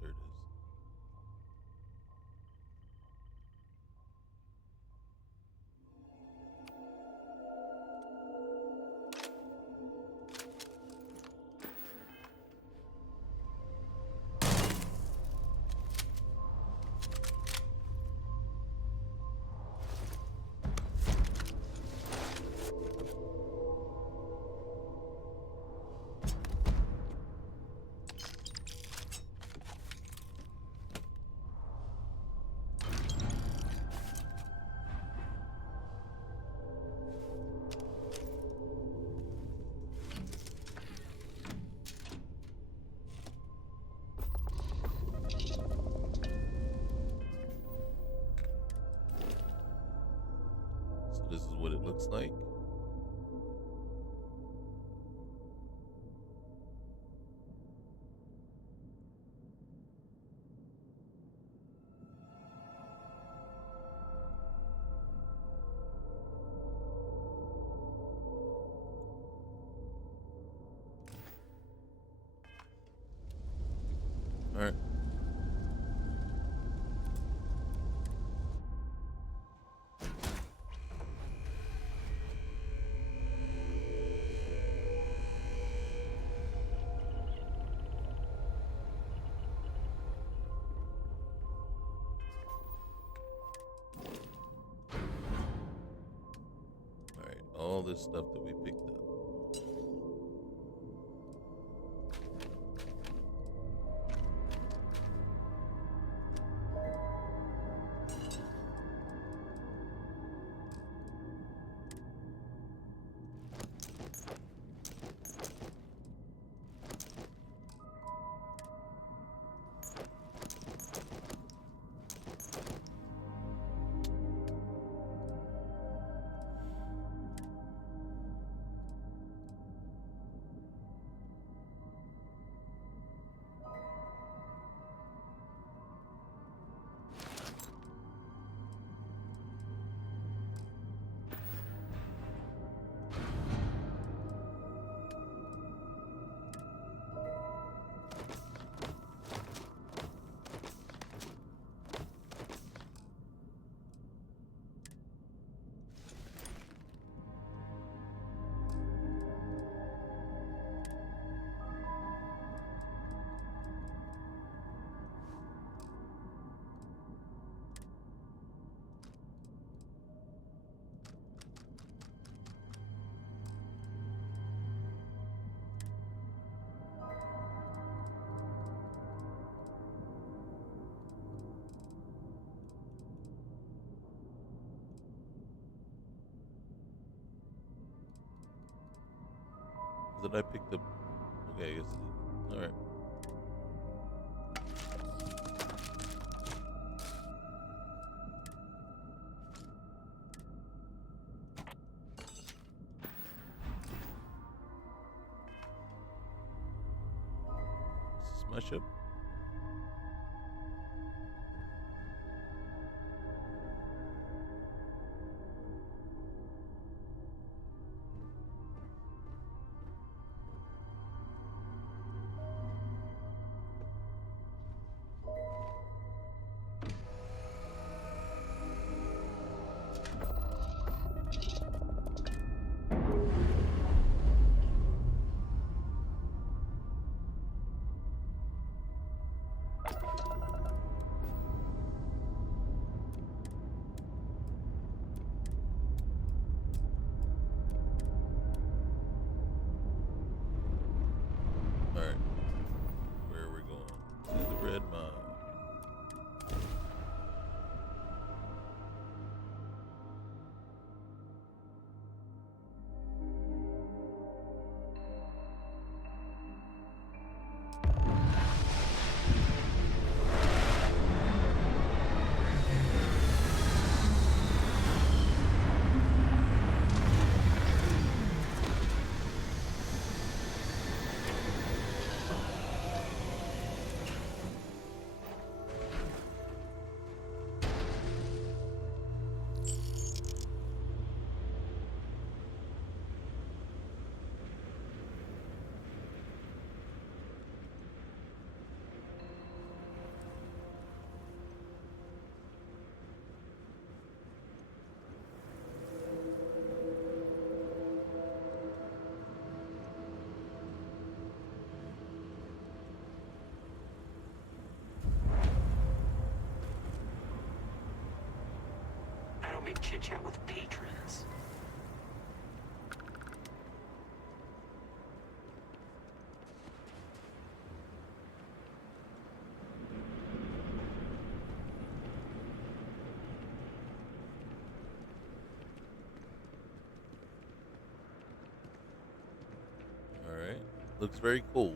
there it is. This is what it looks like. All right. this stuff that we picked up. That I picked up. Okay, I guess. All right. This is my ship. Chit-chat with patrons. All right. Looks very cool.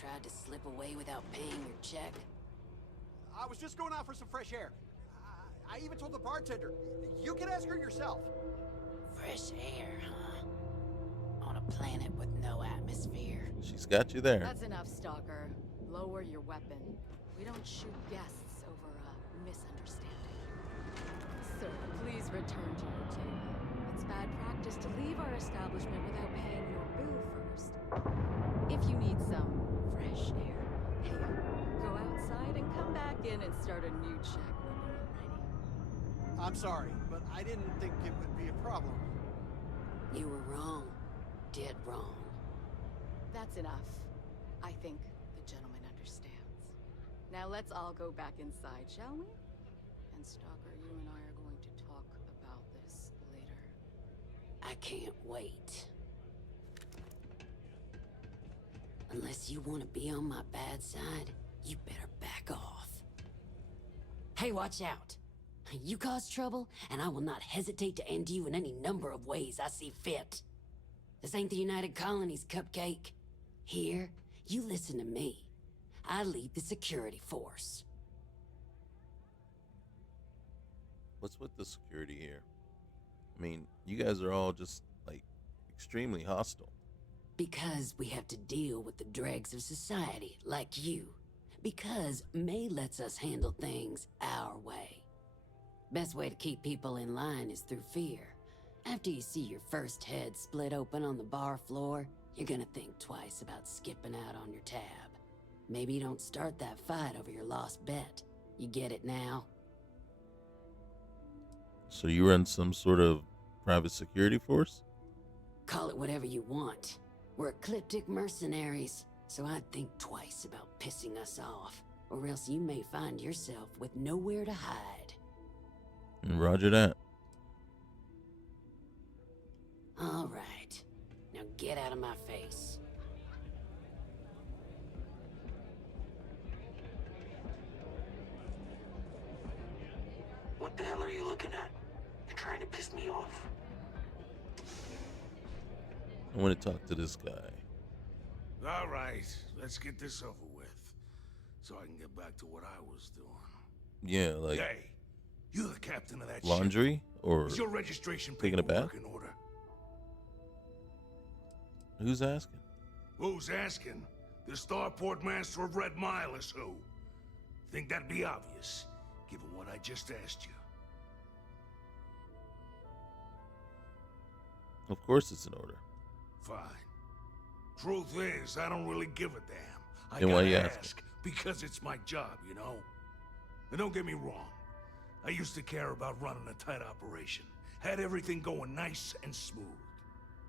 Tried to slip away without paying your check? I was just going out for some fresh air. I even told the bartender. You can ask her yourself. Fresh air, huh? On a planet with no atmosphere. She's got you there. That's enough, Stalker. Lower your weapon. We don't shoot guests over a misunderstanding. Sir, please return to your table. It's bad practice to leave our establishment without paying your bill first. first. If you need some fresh air, hey, go outside and come back in and start a new check when you're ready. I'm sorry, but I didn't think it would be a problem. You were wrong. Dead wrong. That's enough. I think the gentleman understands. Now let's all go back inside, shall we? And Stalker, you and I are going to talk about this later. I can't wait. Unless you want to be on my bad side, you better back off. Hey, watch out. You cause trouble, and I will not hesitate to end you in any number of ways I see fit. This ain't the United Colonies, Cupcake. Here, you listen to me. I lead the security force. What's with the security here? I mean, you guys are all just, like, extremely hostile. Because we have to deal with the dregs of society, like you. Because May lets us handle things our way. Best way to keep people in line is through fear. After you see your first head split open on the bar floor, you're gonna think twice about skipping out on your tab. Maybe you don't start that fight over your lost bet. You get it now? So you run some sort of private security force? Call it whatever you want. We're ecliptic mercenaries, so I'd think twice about pissing us off, or else you may find yourself with nowhere to hide. Roger that. All right. Now get out of my face. What the hell are you looking at? You're trying to piss me off. I want to talk to this guy. All right, let's get this over with, so I can get back to what I was doing. Yeah, like Hey, you're the captain of that laundry ship. or Is your registration taking a bath? paperwork in order? Who's asking? Who's asking? The starport master of Red Mile is who? Think that'd be obvious, given what I just asked you. Of course it's in order. Fine. Truth is, I don't really give a damn. I Then why gotta you asking? ask, because it's my job, you know? And don't get me wrong. I used to care about running a tight operation. Had everything going nice and smooth.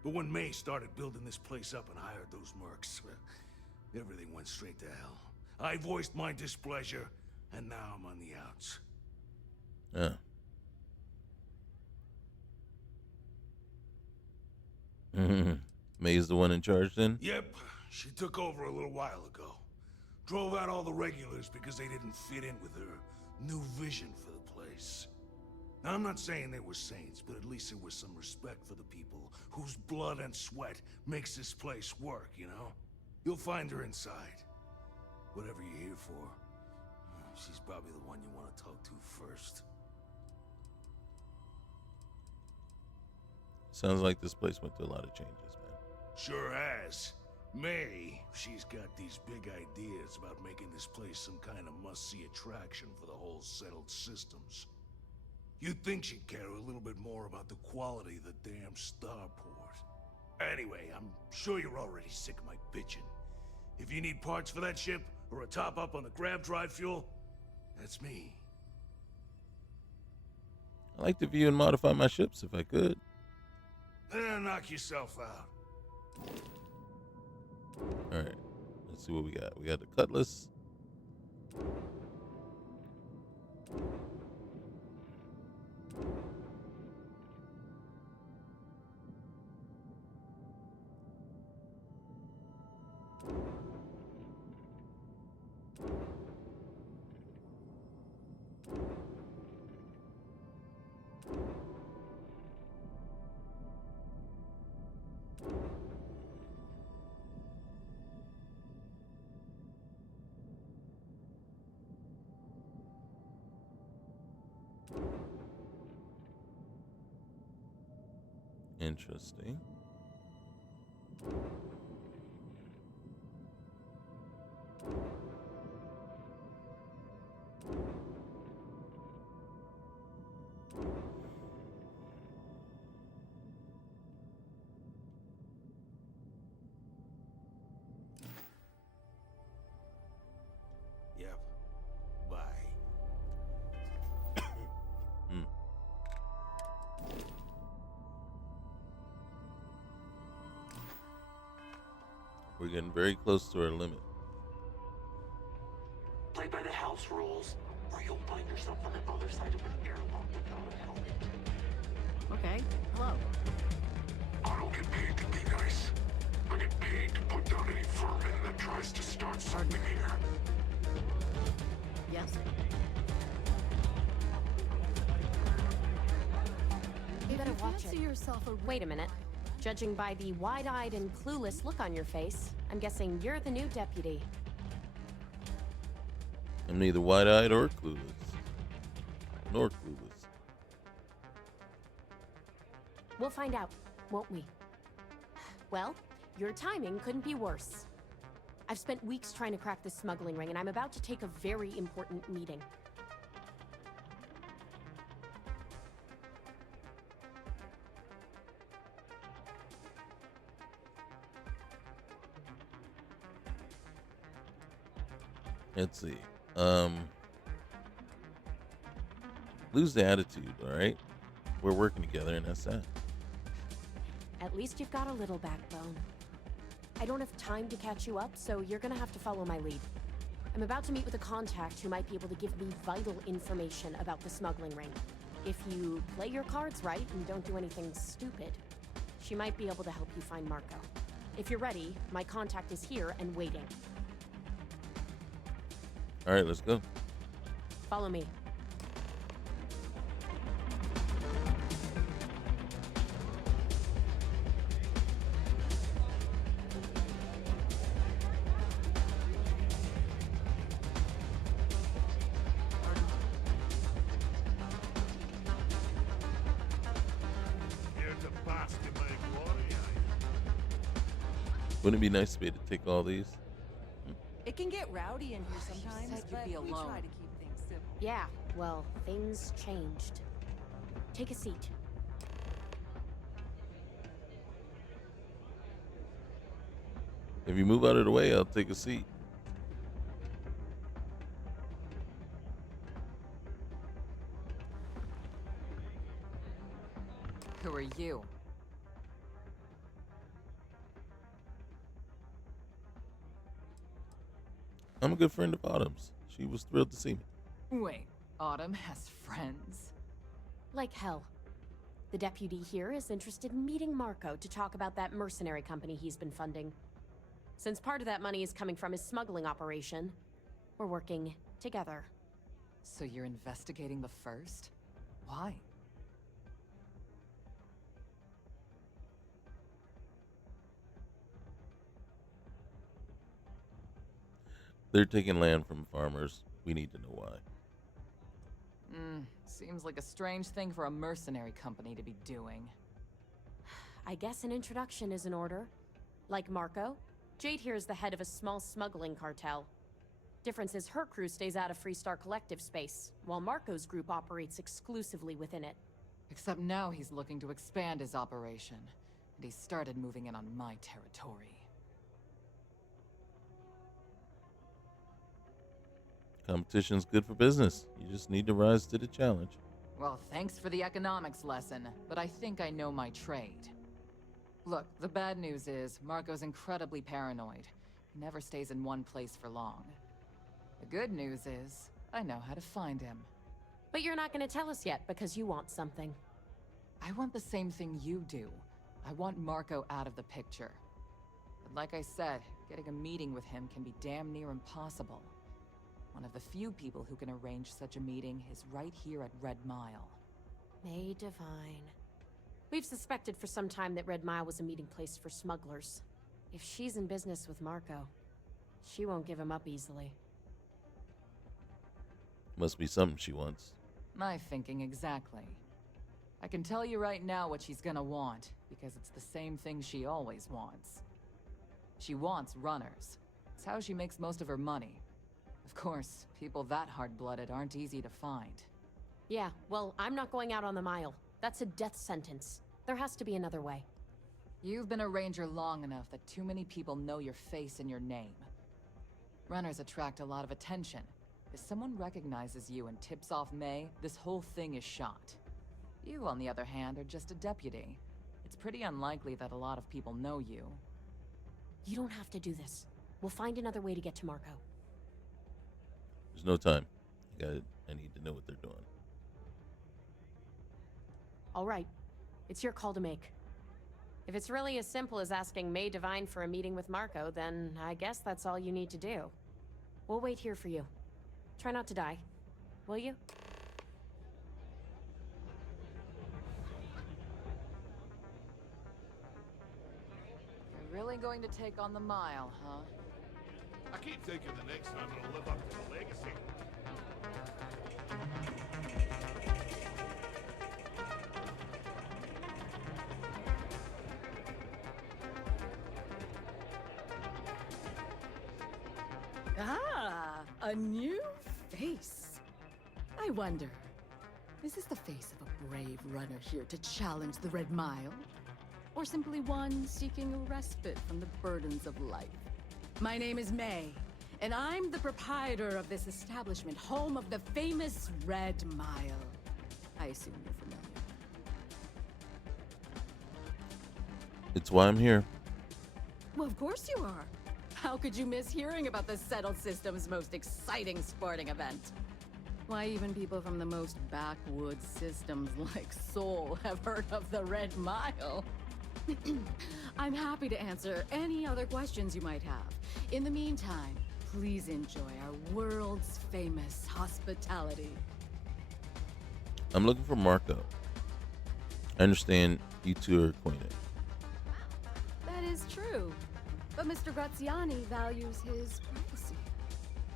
But when May started building this place up and hired those mercs, everything went straight to hell. I voiced my displeasure, and now I'm on the outs. May's the one in charge then? Yep, she took over a little while ago. Drove out all the regulars because they didn't fit in with her new vision for the place. Now, I'm not saying they were saints, but at least there was some respect for the people whose blood and sweat makes this place work, you know? You'll find her inside. Whatever you're here for, she's probably the one you want to talk to first. Sounds like this place went through a lot of changes, man. Sure has. May, she's got these big ideas about making this place some kind of must-see attraction for the whole settled systems. You'd think she'd care a little bit more about the quality of the damn starport. Anyway, I'm sure you're already sick of my bitching. If you need parts for that ship, or a top-up on the grab drive fuel, that's me. I like to view and modify my ships if I could. Knock yourself out. Alright, let's see what we got. We got the Cutlass. Interesting. We're getting very close to our limit. Play by the house rules, or you'll find yourself on the other side of an airlock without a helmet. Okay, hello. I don't get paid to be nice. I get paid to put down any vermin that tries to start something here. Yes. You better watch fancy it. yourself a Wait a minute. Judging by the wide-eyed and clueless look on your face, I'm guessing you're the new deputy. I'm neither wide-eyed or clueless. Nor clueless. We'll find out, won't we? Well, your timing couldn't be worse. I've spent weeks trying to crack this smuggling ring, and I'm about to take a very important meeting. Let's see. Lose the attitude, all right? We're working together, and that's that. At least you've got a little backbone. I don't have time to catch you up, so you're gonna have to follow my lead. I'm about to meet with a contact who might be able to give me vital information about the smuggling ring. If you play your cards right and don't do anything stupid, she might be able to help you find Marco. If you're ready, my contact is here and waiting. All right, let's go. Follow me. Wouldn't it be nice to be able to take all these? It can get rowdy in here sometimes, said but you'd be we alone. try to keep things civil. Yeah, well, things changed. Take a seat. If you move out of the way, I'll take a seat. Who are you? I'm a good friend of Autumn's. She was thrilled to see me. Wait, Autumn has friends? Like hell. The deputy here is interested in meeting Marco to talk about that mercenary company he's been funding. Since part of that money is coming from his smuggling operation, we're working together. So you're investigating the first? Why? They're taking land from farmers. We need to know why. Seems like a strange thing for a mercenary company to be doing. I guess an introduction is in order. Like Marco, Jade here is the head of a small smuggling cartel. Difference is her crew stays out of Freestar Collective space, while Marco's group operates exclusively within it. Except now he's looking to expand his operation, and he's started moving in on my territory. Competition's good for business. You just need to rise to the challenge. Well, thanks for the economics lesson, but I think I know my trade. Look, the bad news is, Marco's incredibly paranoid. He never stays in one place for long. The good news is, I know how to find him. But you're not going to tell us yet because you want something. I want the same thing you do. I want Marco out of the picture. But like I said, getting a meeting with him can be damn near impossible. One of the few people who can arrange such a meeting is right here at Red Mile. May Divine. We've suspected for some time that Red Mile was a meeting place for smugglers. If she's in business with Marco, she won't give him up easily. Must be something she wants. My thinking exactly. I can tell you right now what she's gonna want, because it's the same thing she always wants. She wants runners. It's how she makes most of her money. Of course, people that hard-blooded aren't easy to find. Yeah, well, I'm not going out on the mile. That's a death sentence. There has to be another way. You've been a ranger long enough that too many people know your face and your name. Runners attract a lot of attention. If someone recognizes you and tips off May, this whole thing is shot. You, on the other hand, are just a deputy. It's pretty unlikely that a lot of people know you. You don't have to do this. We'll find another way to get to Marco. There's no time. I need to know what they're doing. All right. It's your call to make. If it's really as simple as asking May Divine for a meeting with Marco, then I guess that's all you need to do. We'll wait here for you. Try not to die. Will you? You're really going to take on the mile, huh? I keep thinking the next time it'll live up to the legacy. Ah, a new face. I wonder, is this the face of a brave runner here to challenge the Red Mile? Or simply one seeking a respite from the burdens of life? My name is May, and I'm the proprietor of this establishment, home of the famous Red Mile. I assume you're familiar. It's why I'm here. Well, of course you are. How could you miss hearing about the Settled System's most exciting sporting event? Why, even people from the most backwoods systems like Sol have heard of the Red Mile. I'm happy to answer any other questions you might have. In the meantime, please enjoy our world's famous hospitality. I'm looking for Marco. I understand you two are acquainted. That is true. But Mr. Graziani values his privacy.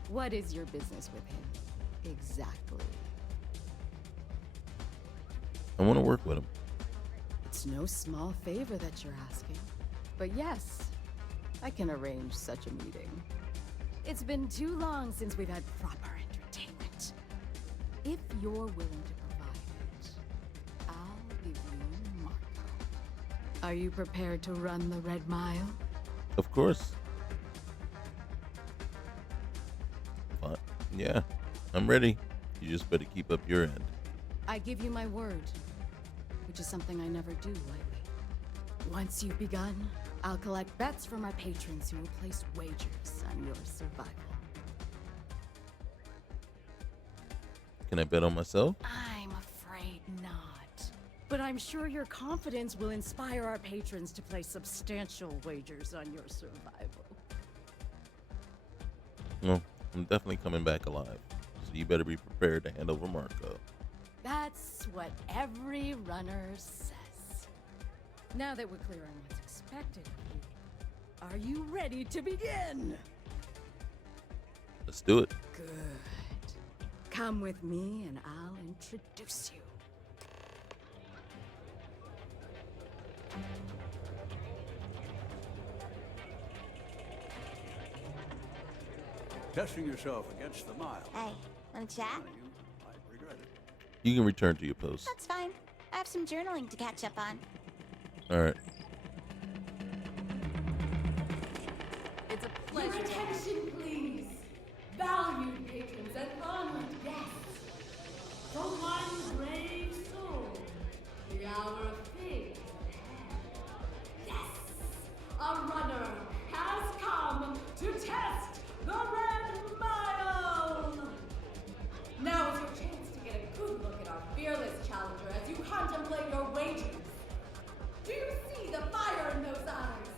What is your business with him? Exactly. I want to work with him. It's no small favor that you're asking. But yes, I can arrange such a meeting. It's been too long since we've had proper entertainment. If you're willing to provide it, I'll give you Marco. Are you prepared to run the Red Mile? Of course. But, yeah, I'm ready. You just better keep up your end. I give you my word, which is something I never do lightly. Once you've begun, I'll collect bets from our patrons who will place wagers on your survival. Can I bet on myself? I'm afraid not. But I'm sure your confidence will inspire our patrons to place substantial wagers on your survival. No, I'm definitely coming back alive. So you better be prepared to hand over Marco. That's what every runner says. Now that we're clear on what's expected of you, are you ready to begin? Let's do it. Good. Come with me and I'll introduce you. Testing yourself against the mile. Hey, wanna chat? You might regret it. You can return to your post. That's fine. I have some journaling to catch up on. All right. It's a pleasure. Your attention, please. Valued patrons and honored guests. For one brave soul, the hour of fate is at hand. Yes, a runner has come to test the Red Mile. Now is your chance to get a good look at our fearless challenger as you contemplate your wagers. Do you see the fire in those eyes?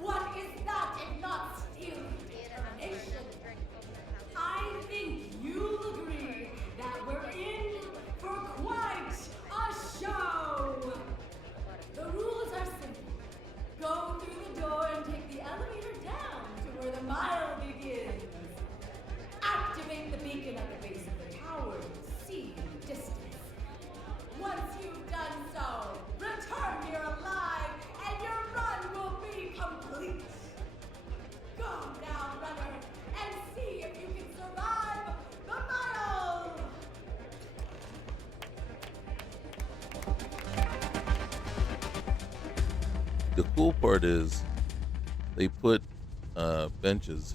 What is that if not steel determination? I think you'll agree that we're in for quite a show. The rules are simple. Go through the door and take the elevator down to where the mile begins. Activate the beacon at the base of the tower to see in the distance. Once you've done so, return here alive and your run will be complete. Go now, runner, and see if you can survive the mile! The cool part is they put benches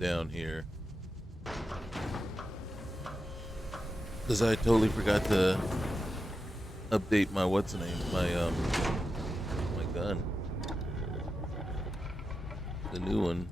down here. Because I totally forgot to update my my gun. the new one.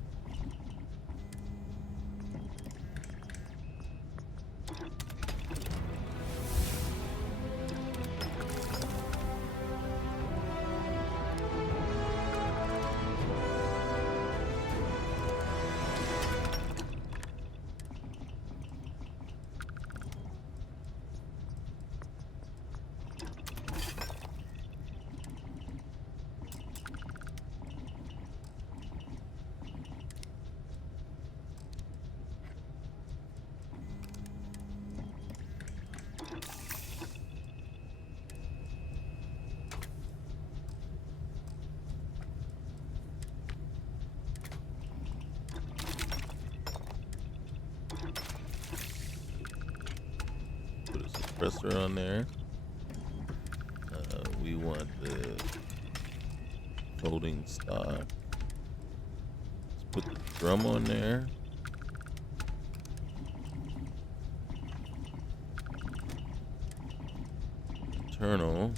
Put a suppressor on there. We want the folding stock. Let's put the drum on there. Internal.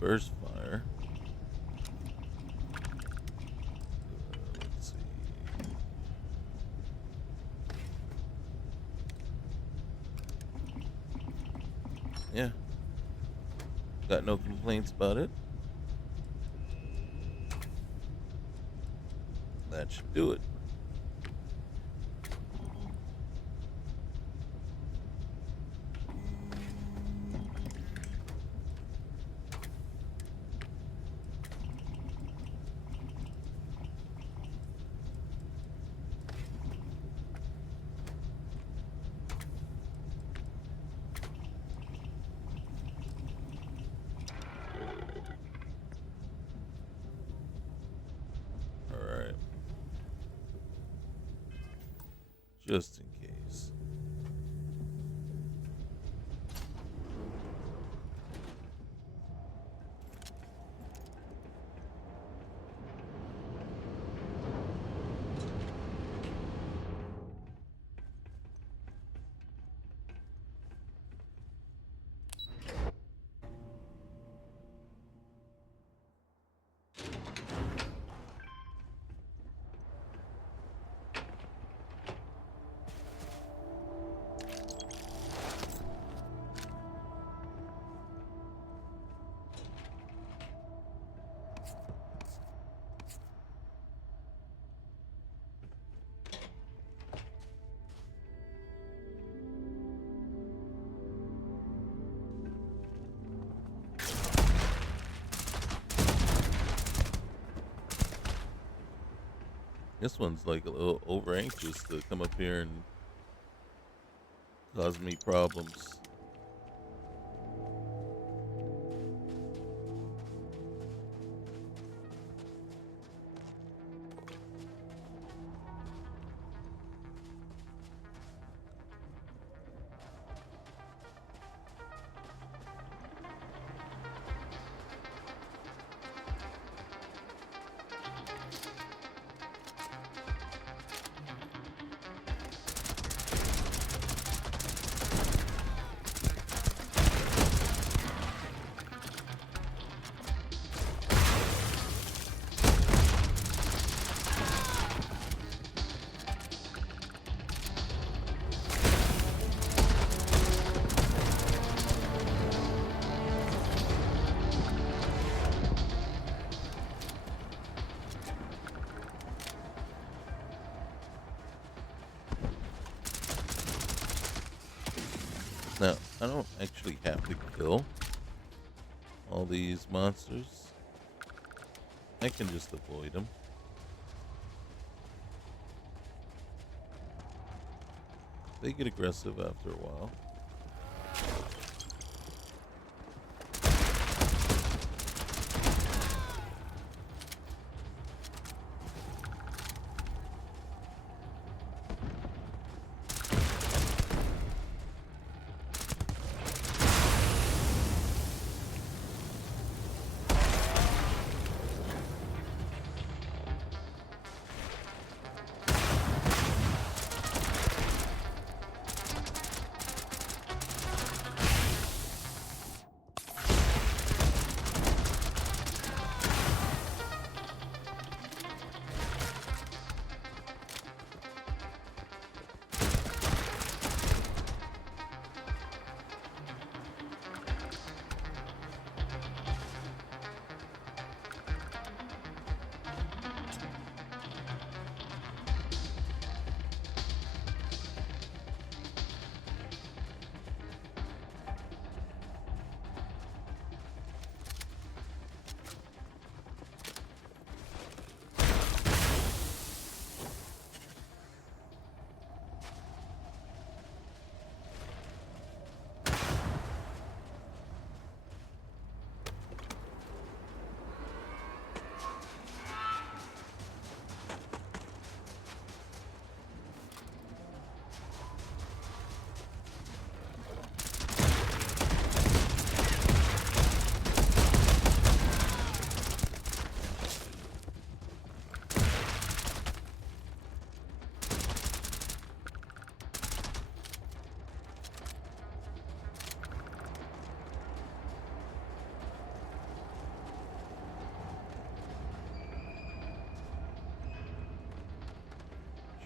Burst fire. Let's see. Yeah. Got no complaints about it. That should do it. Just in case. This one's like a little over anxious to come up here and cause me problems. Now, I don't actually have to kill all these monsters. I can just avoid them. They get aggressive after a while.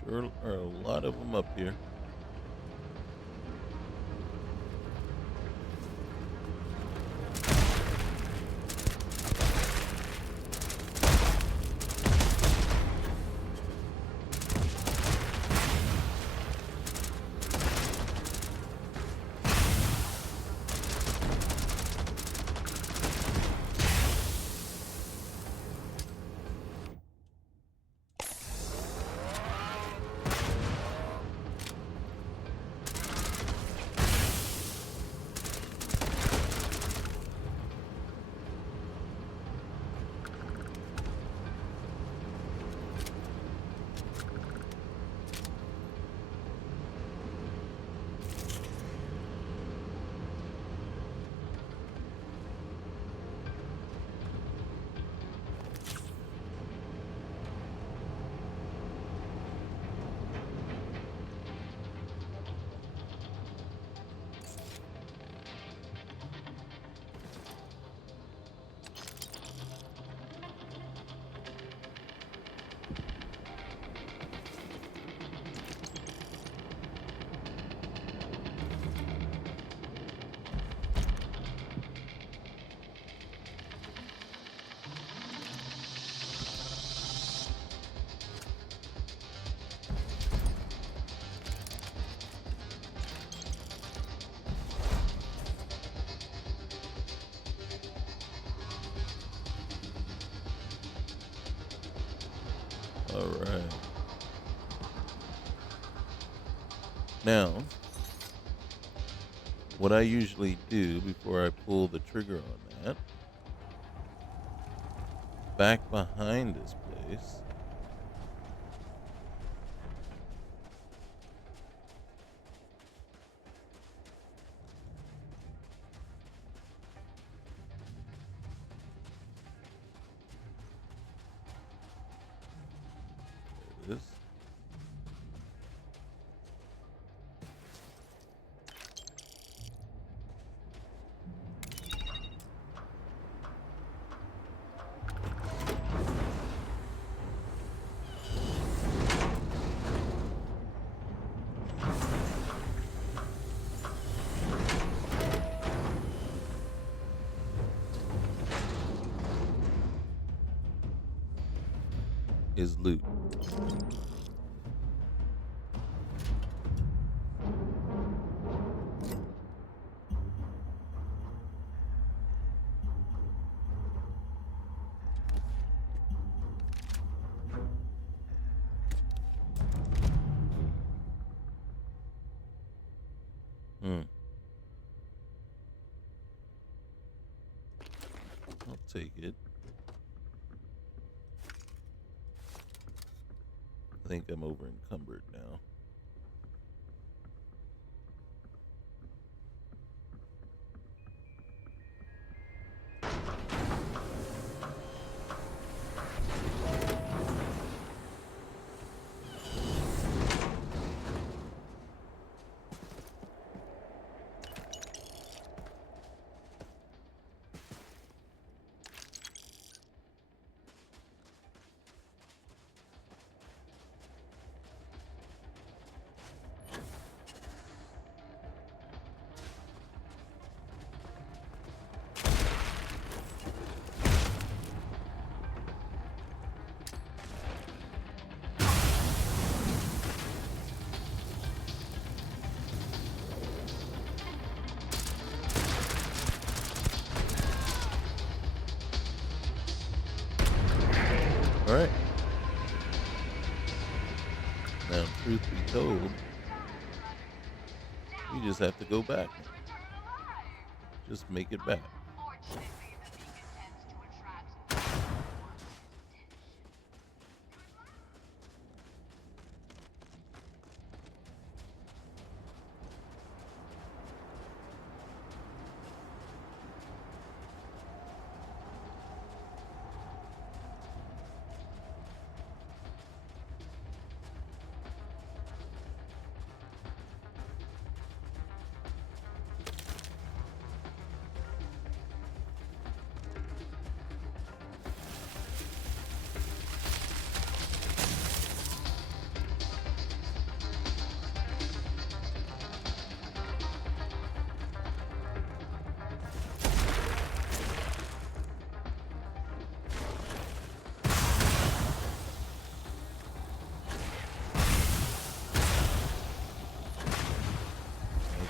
Sure are a lot of them up here. All right. Now, what I usually do before I pull the trigger on that, back behind this place, there it is. Is loot. I'll take it. I think I'm over encumbered now. All right. Now, truth be told, you just have to go back. Just make it back.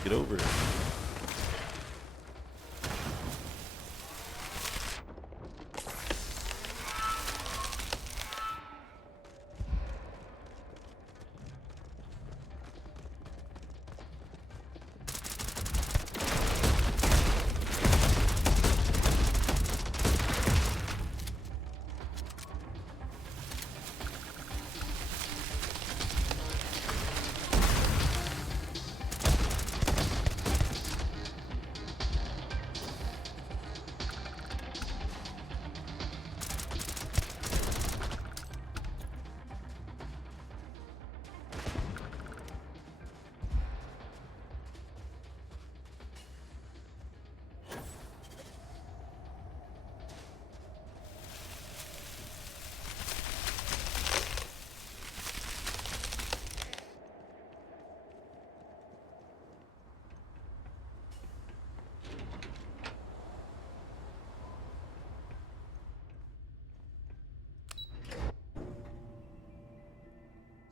Take it over.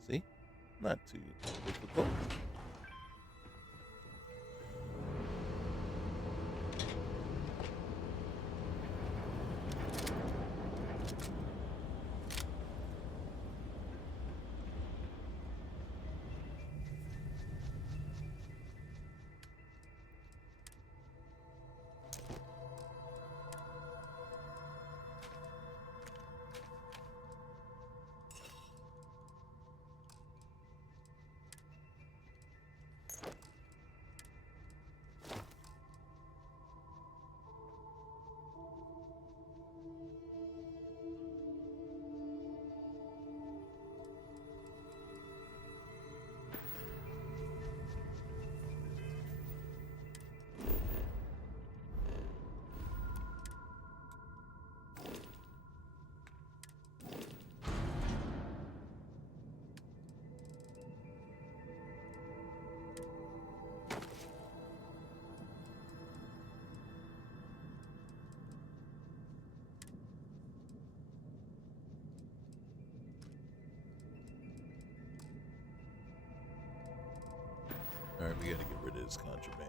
See? Not too difficult. Alright, we gotta get rid of this contraband.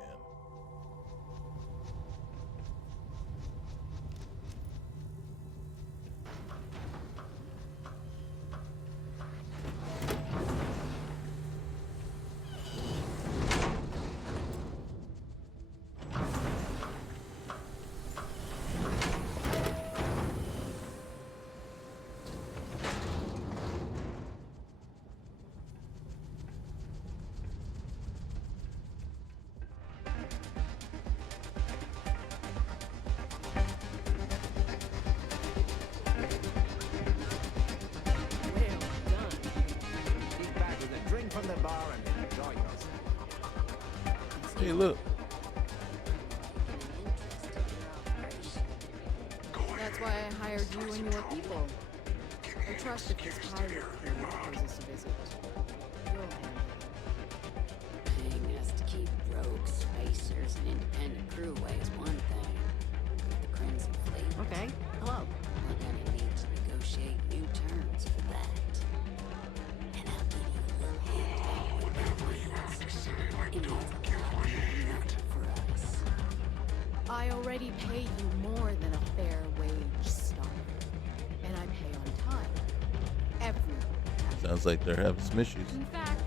From the bar and enjoy yourself. Hey, look. That's why I hired you and your people. I trust that this pilot crew proposes to visit. You'll handle it. Paying us to keep rogue spacers and independent crew away is one thing. The Crimson Fleet. Okay, hello. We're gonna need to negotiate new terms for that. And I'll give you a little hint about what Whatever you have to say, I don't give a shit. for us. I already pay you more than a fair wage, Star. And I pay on time. Every time. Sounds like they're having some issues. In fact,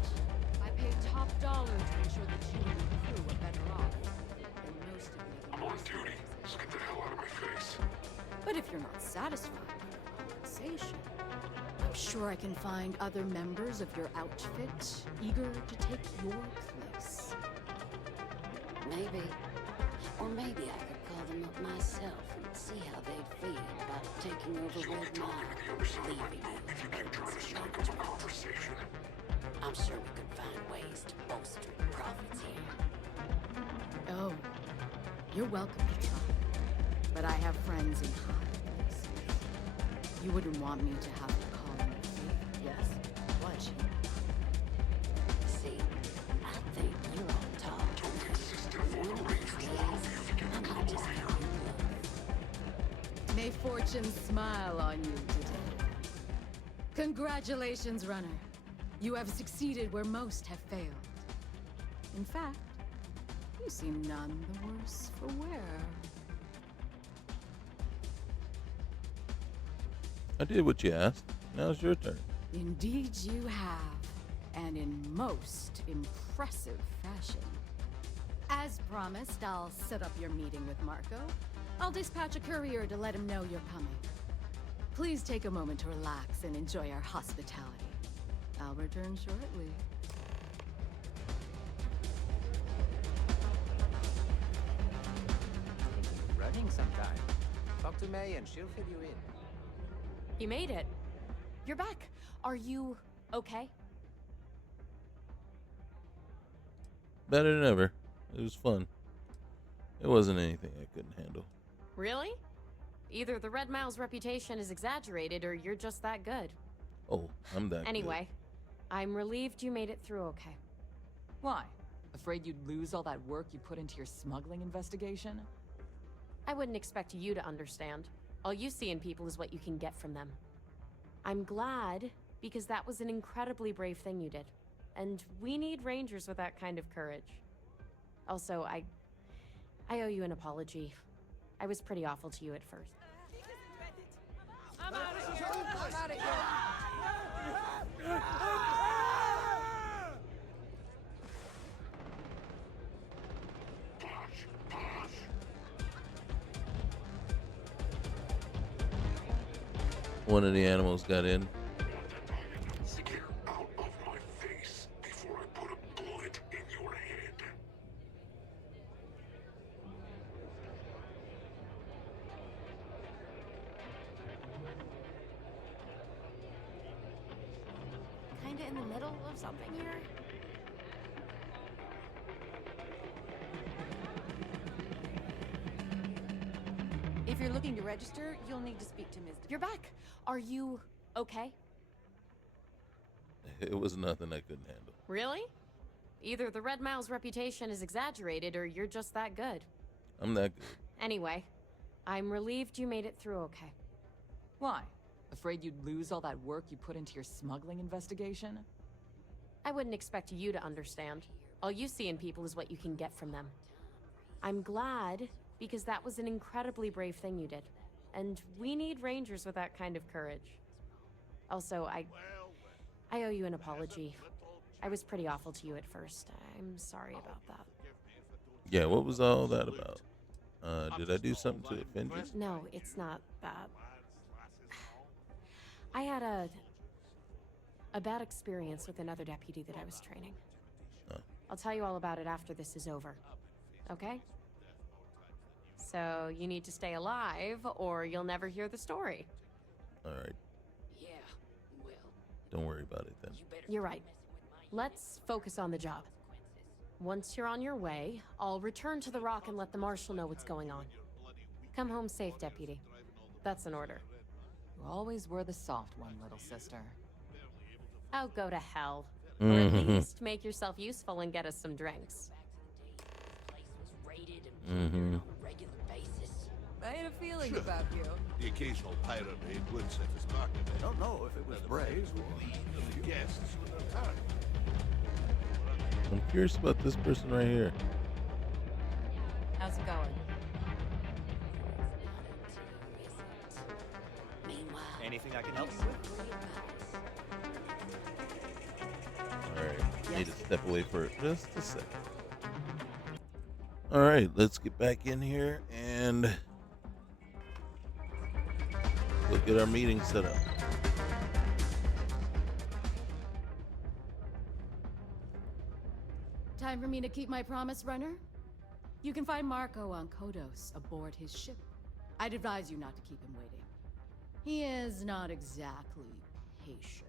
I pay top dollar to ensure that you and your crew are better off than most of the I'm on duty, so get the hell out of my face. But if you're not satisfied with your compensation, I'm sure I can find other members of your outfit eager to take your place. Maybe. Or maybe I could call them up myself and see how they'd feel about taking over Red Mile, leaving you. If you keep trying to strike up a conversation. I'm sure we could find ways to bolster the profits here. Oh, you're welcome to try. But I have friends in high places. You wouldn't want me to have to call in a favor, yes? What? See, I think you're on top. Don't insist on the Rangers will help you if you get the girl out of here. May fortune smile on you today. Congratulations, runner. You have succeeded where most have failed. In fact, You seem none the worse for wear. I did what you asked. Now it's your turn. Indeed you have, and in most impressive fashion. As promised, I'll set up your meeting with Marco. I'll dispatch a courier to let him know you're coming. Please take a moment to relax and enjoy our hospitality. I'll return shortly. Running sometime. Talk to May and she'll fill you in. You made it. You're back. Are you okay? Better than ever. It was fun. It wasn't anything I couldn't handle. Really? Either the Red Mile's reputation is exaggerated or you're just that good. Oh, I'm that Anyway, I'm relieved you made it through okay. Why? Afraid you'd lose all that work you put into your smuggling investigation? I wouldn't expect you to understand. All you see in people is what you can get from them. I'm glad, because that was an incredibly brave thing you did. And we need rangers with that kind of courage. Also, I owe you an apology. I was pretty awful to you at first. I'm out of here. One of the animals got in. Get out of my face before I put a bullet in your head. Kinda in the middle of something here. If you're looking to register, you'll need to speak to Ms. You're back. Are you okay? It was nothing I couldn't handle. Really? Either the Red Mile's reputation is exaggerated or you're just that good. I'm that good. Anyway, I'm relieved you made it through okay. Why? Afraid you'd lose all that work you put into your smuggling investigation? I wouldn't expect you to understand. All you see in people is what you can get from them. I'm glad, because that was an incredibly brave thing you did. And we need rangers with that kind of courage. Also, I owe you an apology. I was pretty awful to you at first. I'm sorry about that. Yeah, what was all that about? Did I do something to offend you? No, it's not that. I had a bad experience with another deputy that I was training. Oh. I'll tell you all about it after this is over. Okay? So you need to stay alive, or you'll never hear the story. All right. Yeah, well. Don't worry about it then. You're right. Let's focus on the job. Once you're on your way, I'll return to the Rock and let the Marshal know what's going on. Come home safe, Deputy. That's an order. You always were the soft one, little sister. Oh, go to hell. Or at least make yourself useful and get us some drinks. Mm-hmm. I had a feeling about you. The occasional pirate raid would set us back. I don't know if it was brave or a few guests with their time. I'm curious about this person right here. How's it going? Anything I can help you with? Alright, need to step away for just a second. Alright, let's get back in here and we'll get our meeting set up. Time for me to keep my promise, runner? You can find Marco on Kodos aboard his ship. I'd advise you not to keep him waiting. He is not exactly patient.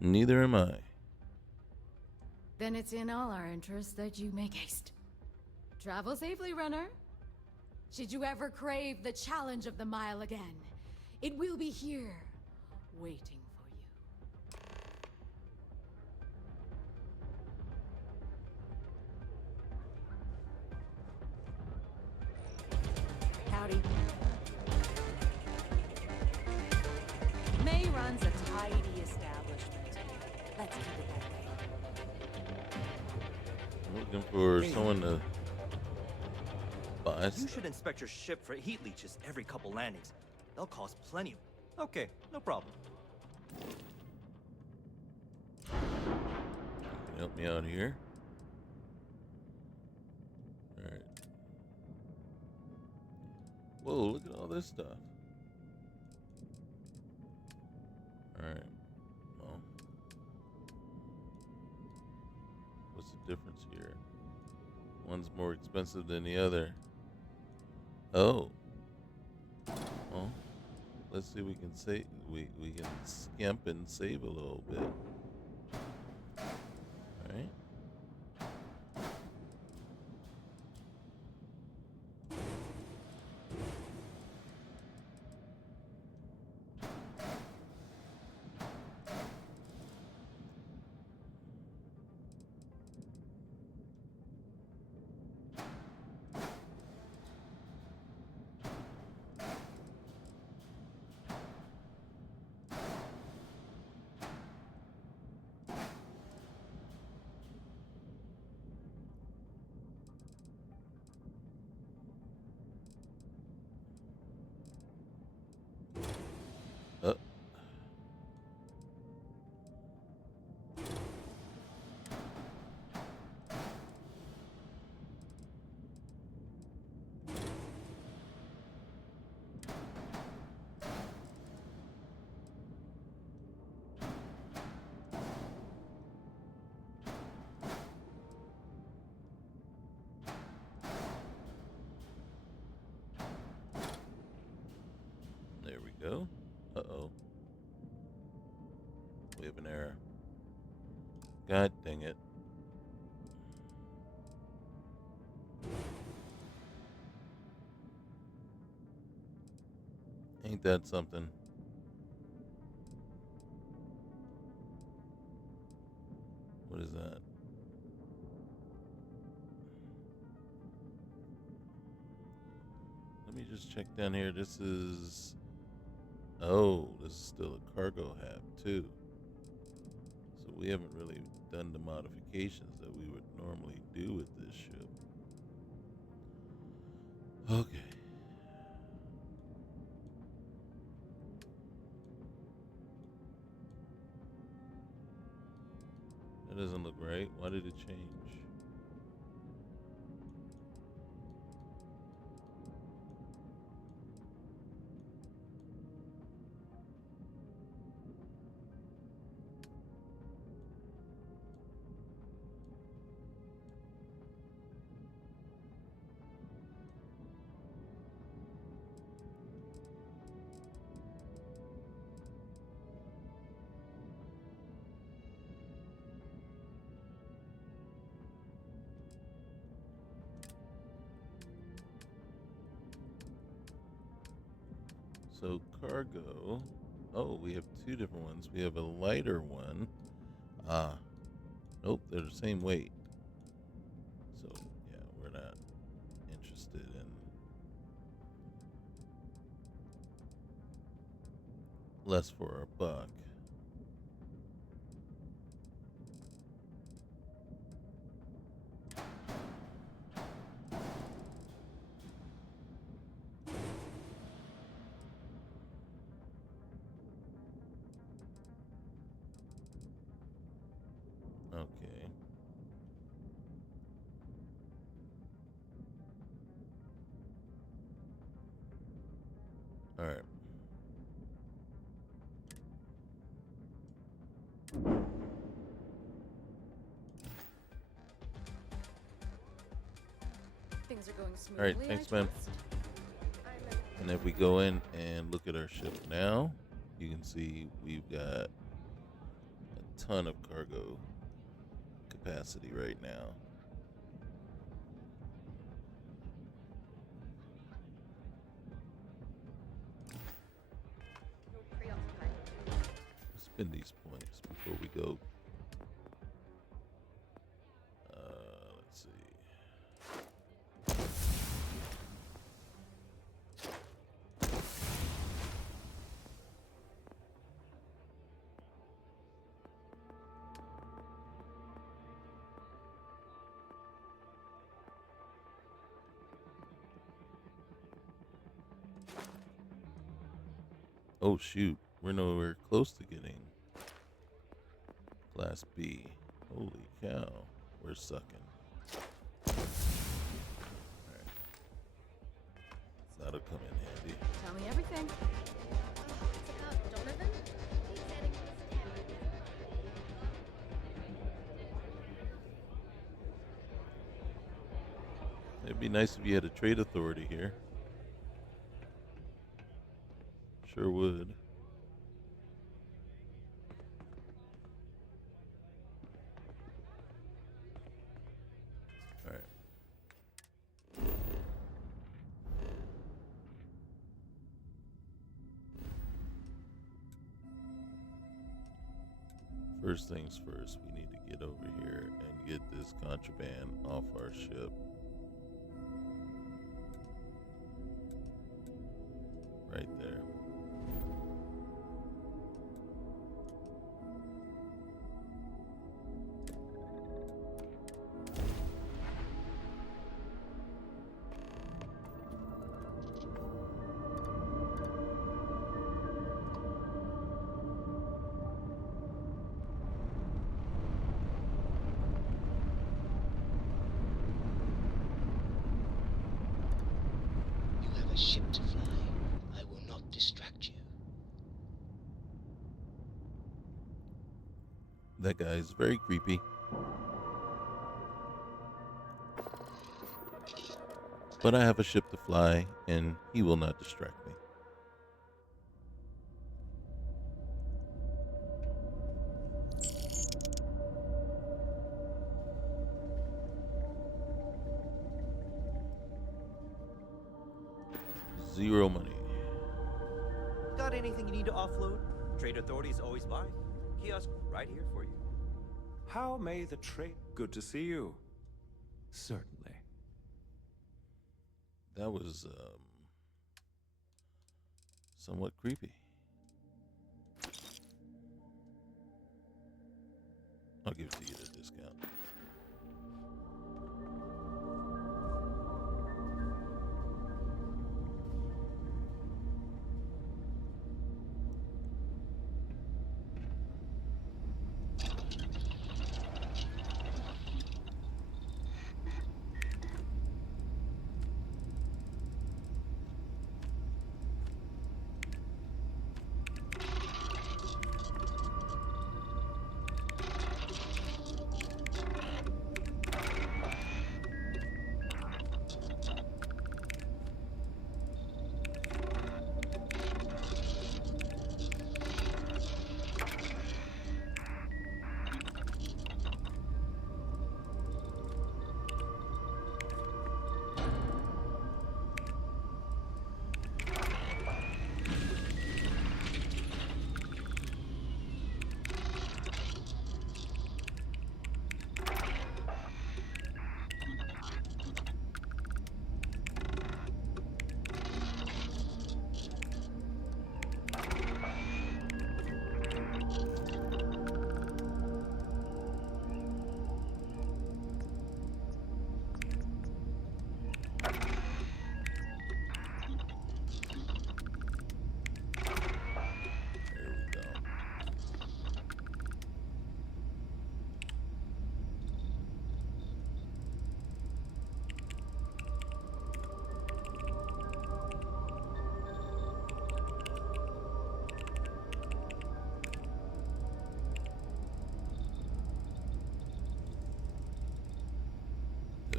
Neither am I. Then it's in all our interests that you make haste. Travel safely, runner. Should you ever crave the challenge of the mile again, it will be here, waiting for you. Howdy. May runs a tidy establishment. Let's keep it that way. looking for someone to buy You stuff. should inspect your ship for heat leeches every couple landings. They'll cause plenty. Okay, no problem. You can help me out here. Alright. Whoa, look at all this stuff. Alright. Well. What's the difference here? One's more expensive than the other. Oh. Well, let's see if we can save we can skimp and save a little bit. Alright. There we go. Uh-oh. We have an error. God dang it. Ain't that something? What is that? Let me just check down here. This is... Oh, this is still a cargo hab, too. So we haven't really done the modifications that we would normally do with this ship. Okay. That doesn't look right. Why did it change? So cargo, oh, we have two different ones. We have a lighter one. Nope, they're the same weight. So yeah, we're not interested in less for our buck. Okay. All right. Things are going smoothly. All right, thanks, man. And if we go in and look at our ship now, you can see we've got a ton of cargo capacity right now. Spend these points before we go. Let's see. Oh shoot, we're nowhere close to getting Class B. Holy cow, we're sucking. Alright. That'll come in handy. Tell me everything. It'd be nice if you had a trade authority here. Sure would. All right. First things first, we need to get over here and get this contraband off our ship. Right there. You have a ship to fly. I will not distract you. That guy is very creepy. But I have a ship to fly, and he will not distract me. Zero money. Got anything you need to offload? Trade authorities always buy. Kiosk right here for you. How may the trade... Good to see you. Certainly. That was somewhat creepy. I'll give it to you at a discount.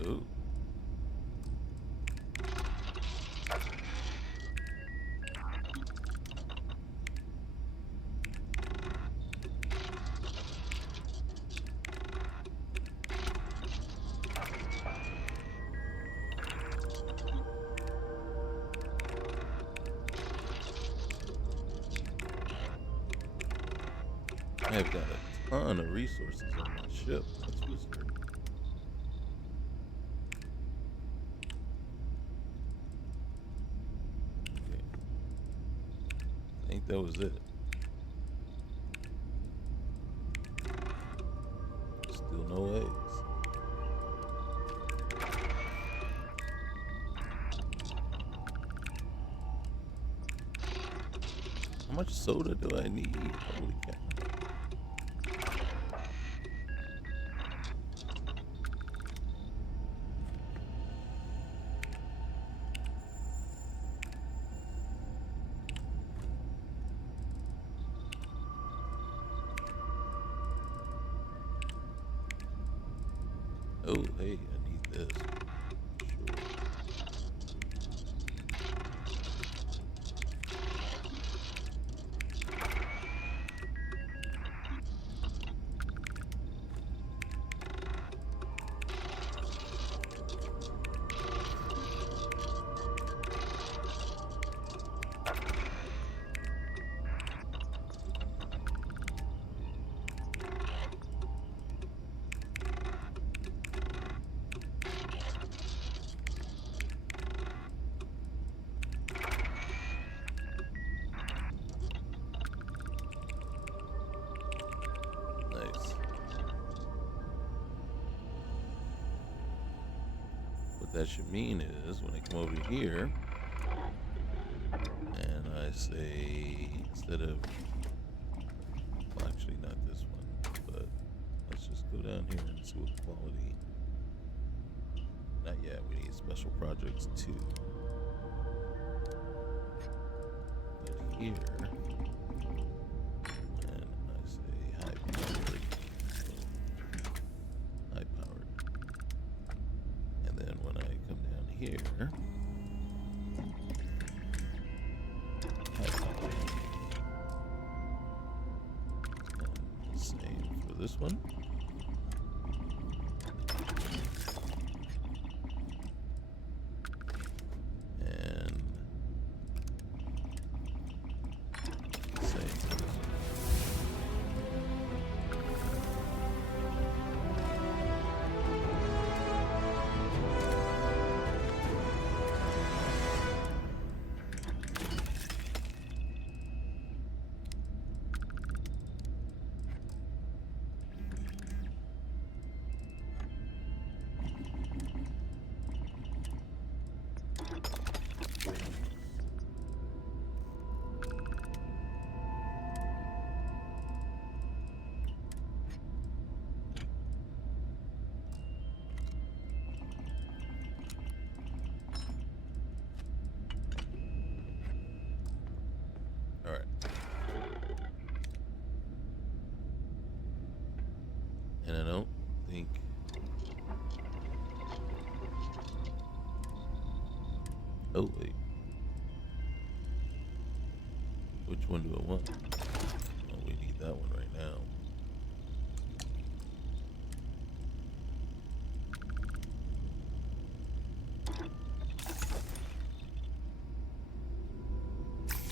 Ooh. I've got a ton of resources on my ship. That's what's good. Okay. I think that was it. Still no eggs. How much soda do I need? Holy cow. Oh, hey, I need this. Sure. Nice. What that should mean is when I come over here and I say instead of, well, actually not this one, but let's just go down here and see what quality. Not yet. We need special projects 2. But here, and I say high powered, high powered, and then when I come down here, high powered, and the same for this one. And I don't think oh wait. Which one do I want? Oh, we need that one right now.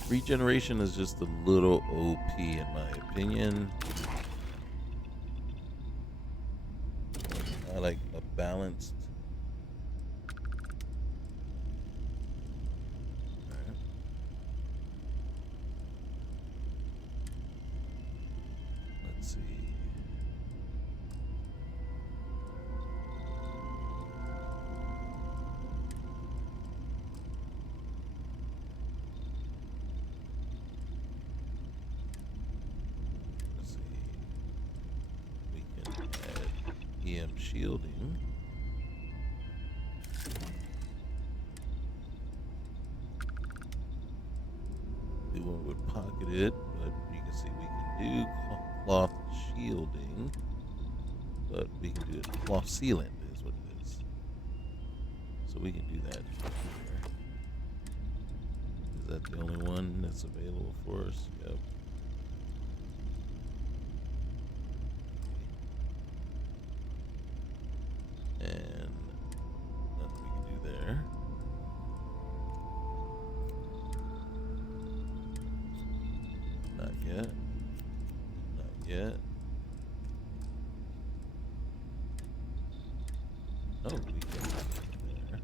Regeneration is just a little OP in my opinion. I like a balanced. Alright. Let's see. Let's see. We can add EM shielding. Do one with pocketed, but you can see we can do cloth shielding, but we can do it cloth sealant is what it is. So we can do that here. Is that the only one that's available for us? Yep. And nothing we can do there. Not yet. Not yet. Oh, we can do it there.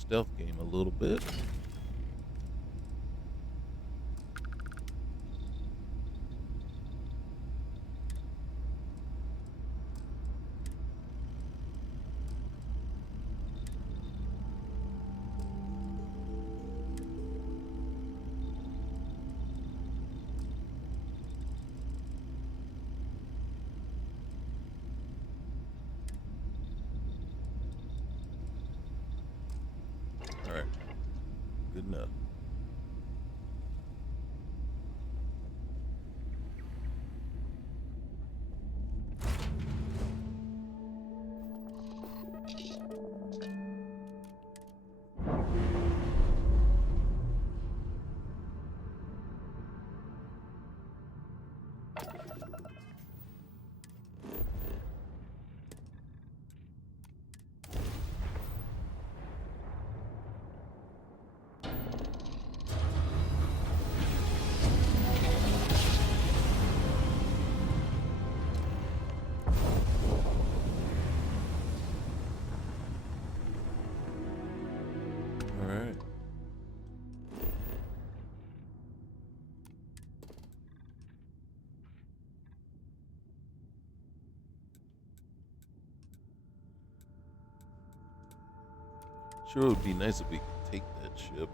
stealth game a little bit. All right, good enough. All right. Sure, it would be nice if we could take that ship.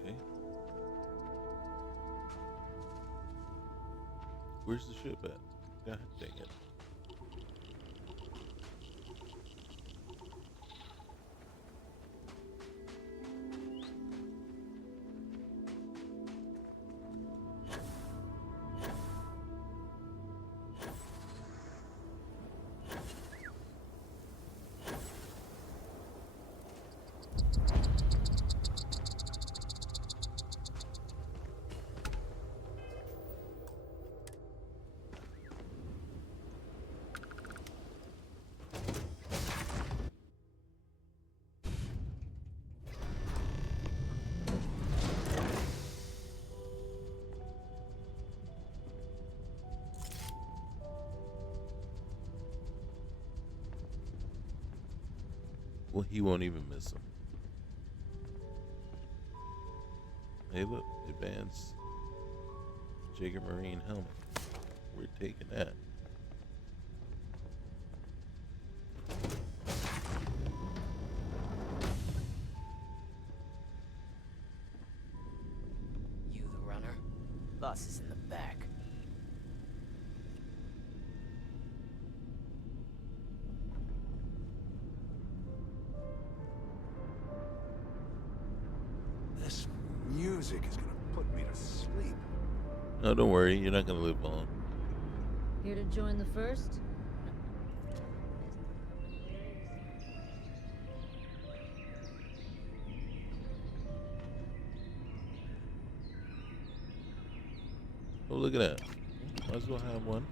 Okay. Where's the ship at? God dang it. Well, he won't even miss him. Hey, look, advanced Jaeger Marine helmet. We're taking that. You the runner? Boss is in the back. This music is gonna put me to sleep. No, don't worry. You're not going to live long. Here to join the first? Oh, look at that. Might as well have one.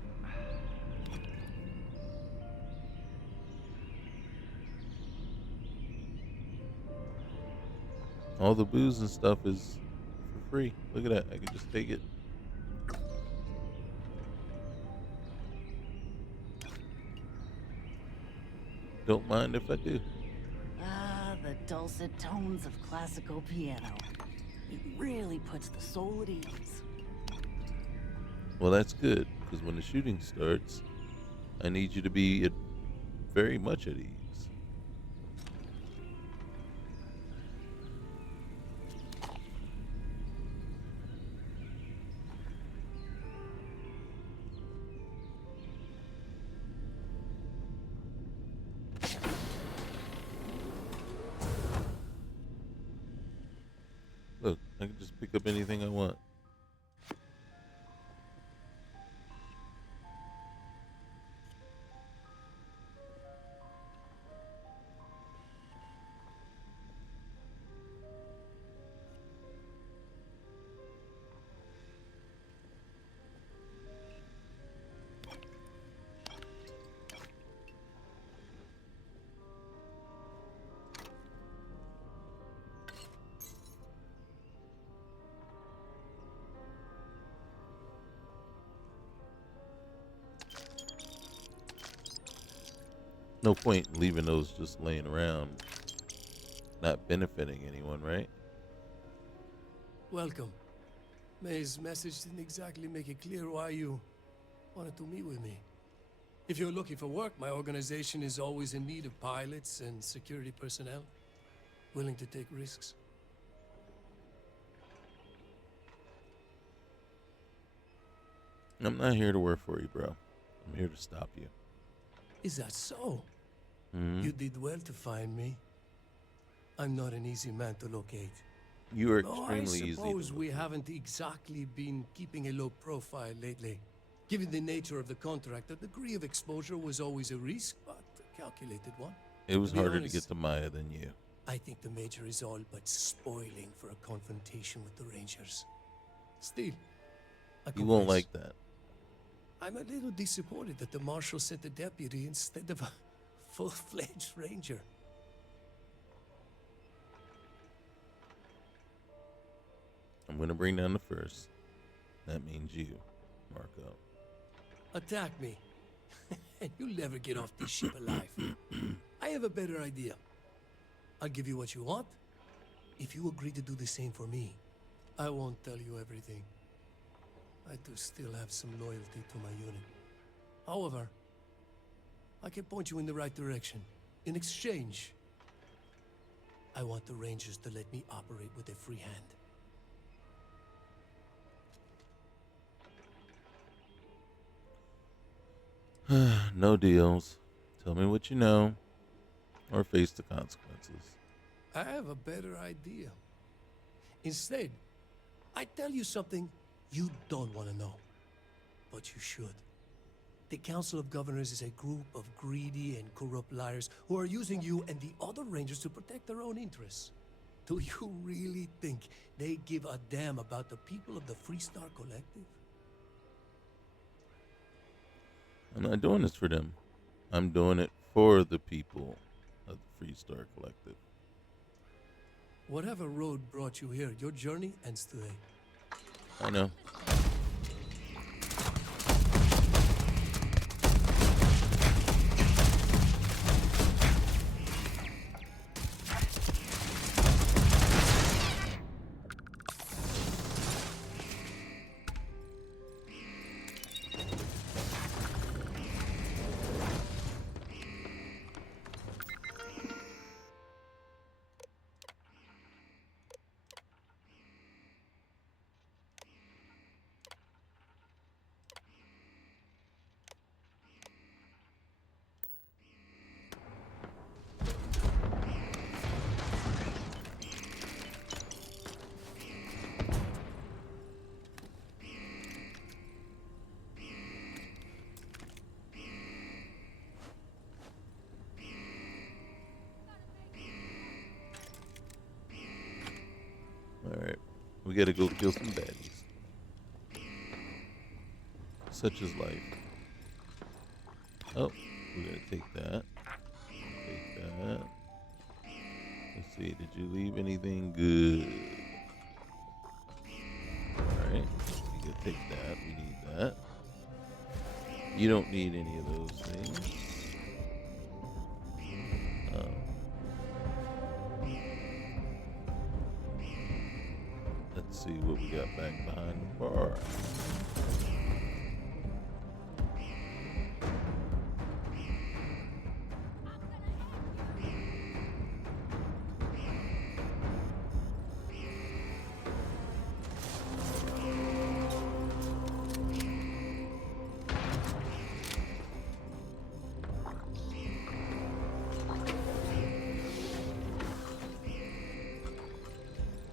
All the booze and stuff is for free. Look at that. I can just take it. Don't mind if I do. Ah, the dulcet tones of classical piano. It really puts the soul at ease. Well, that's good, because when the shooting starts, I need you to be very much at ease. Look, I can just pick up anything I want. No point leaving those just laying around, not benefiting anyone, right? Welcome. May's message didn't exactly make it clear why you wanted to meet with me. If you're looking for work, my organization is always in need of pilots and security personnel, willing to take risks. I'm not here to work for you, bro. I'm here to stop you. Is that so? Mhm. You did well to find me. I'm not an easy man to locate. You are Though extremely I easy. suppose we haven't exactly been keeping a low profile lately. Given the nature of the contract, a degree of exposure was always a risk, but a calculated one. It was be harder to honest, get to Maya than you. I think the Major is all but spoiling for a confrontation with the Rangers. Still, You won't like that. I'm a little disappointed that the Marshal sent a deputy instead of a full-fledged Ranger. I'm going to bring down the first. That means you, Marco. Attack me, and you'll never get off this ship alive. I have a better idea. I'll give you what you want. If you agree to do the same for me, I won't tell you everything. I do still have some loyalty to my unit. However, I can point you in the right direction. In exchange, I want the Rangers to let me operate with a free hand. No deals. Tell me what you know, or face the consequences. I have a better idea. Instead, I tell you something you don't want to know, but you should. The Council of Governors is a group of greedy and corrupt liars who are using you and the other Rangers to protect their own interests. Do you really think they give a damn about the people of the Freestar Collective? I'm not doing this for them. I'm doing it for the people of the Freestar Collective. Whatever road brought you here, your journey ends today. I know. Alright, we gotta go kill some baddies. Such is life. Oh, we're gonna take that. Take that. Let's see, did you leave anything good? Alright, you can take that, we need that. You don't need any of those things. Let's see what we got back behind the bar.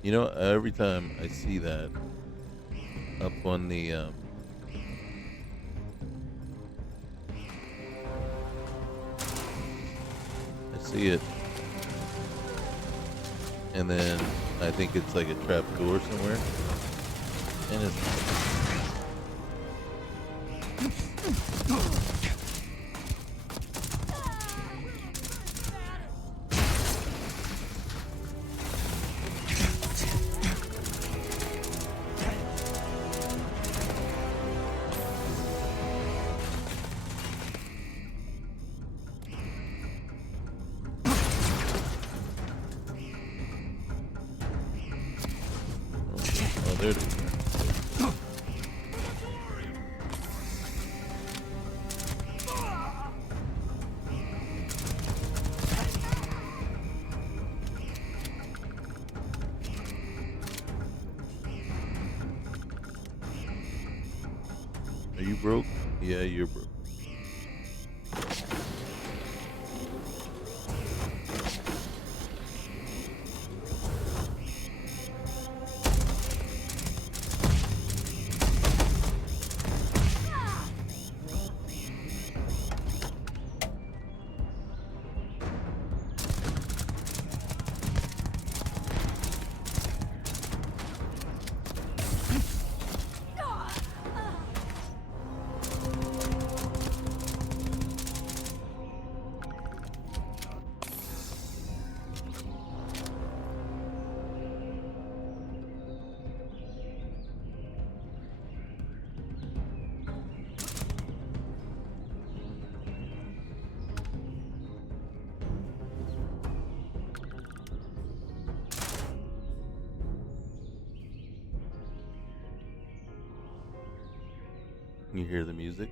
You know, every time I see that up on the I see it, and then I think it's like a trap door somewhere, and it's There it is. Are you broke? Yeah, you're broke. You hear the music?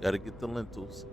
Gotta get the lentils.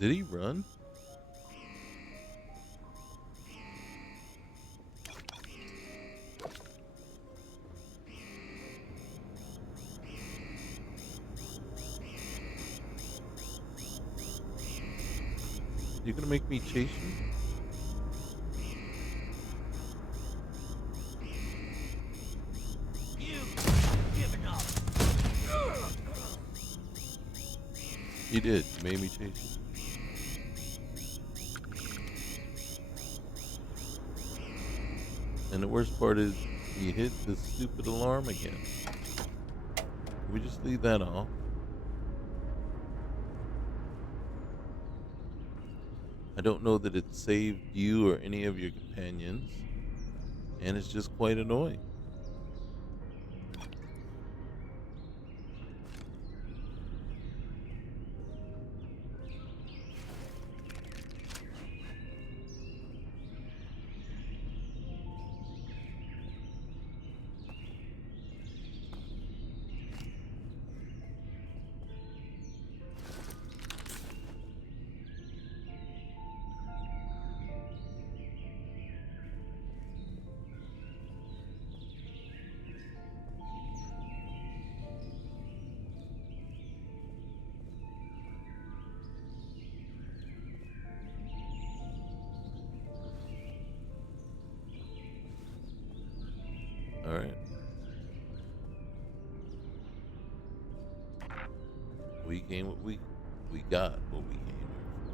Did he run? You gonna make me chase you? You did. You made me chase you. And the worst part is, you hit the stupid alarm again. Can we just leave that off? I don't know that it saved you or any of your companions, and it's just quite annoying. All right. We came what we got what we came here for.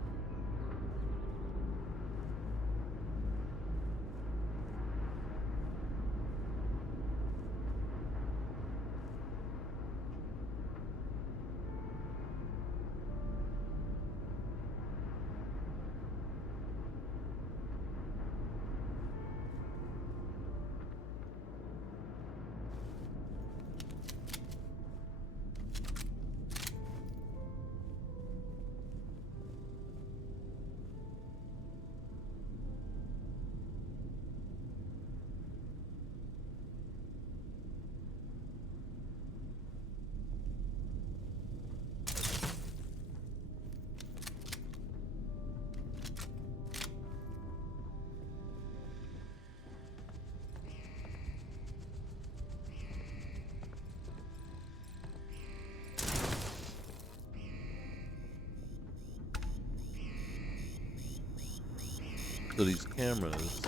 So these cameras,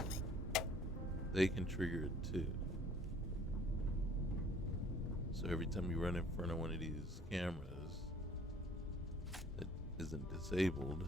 they can trigger it too. So every time you run in front of one of these cameras that isn't disabled,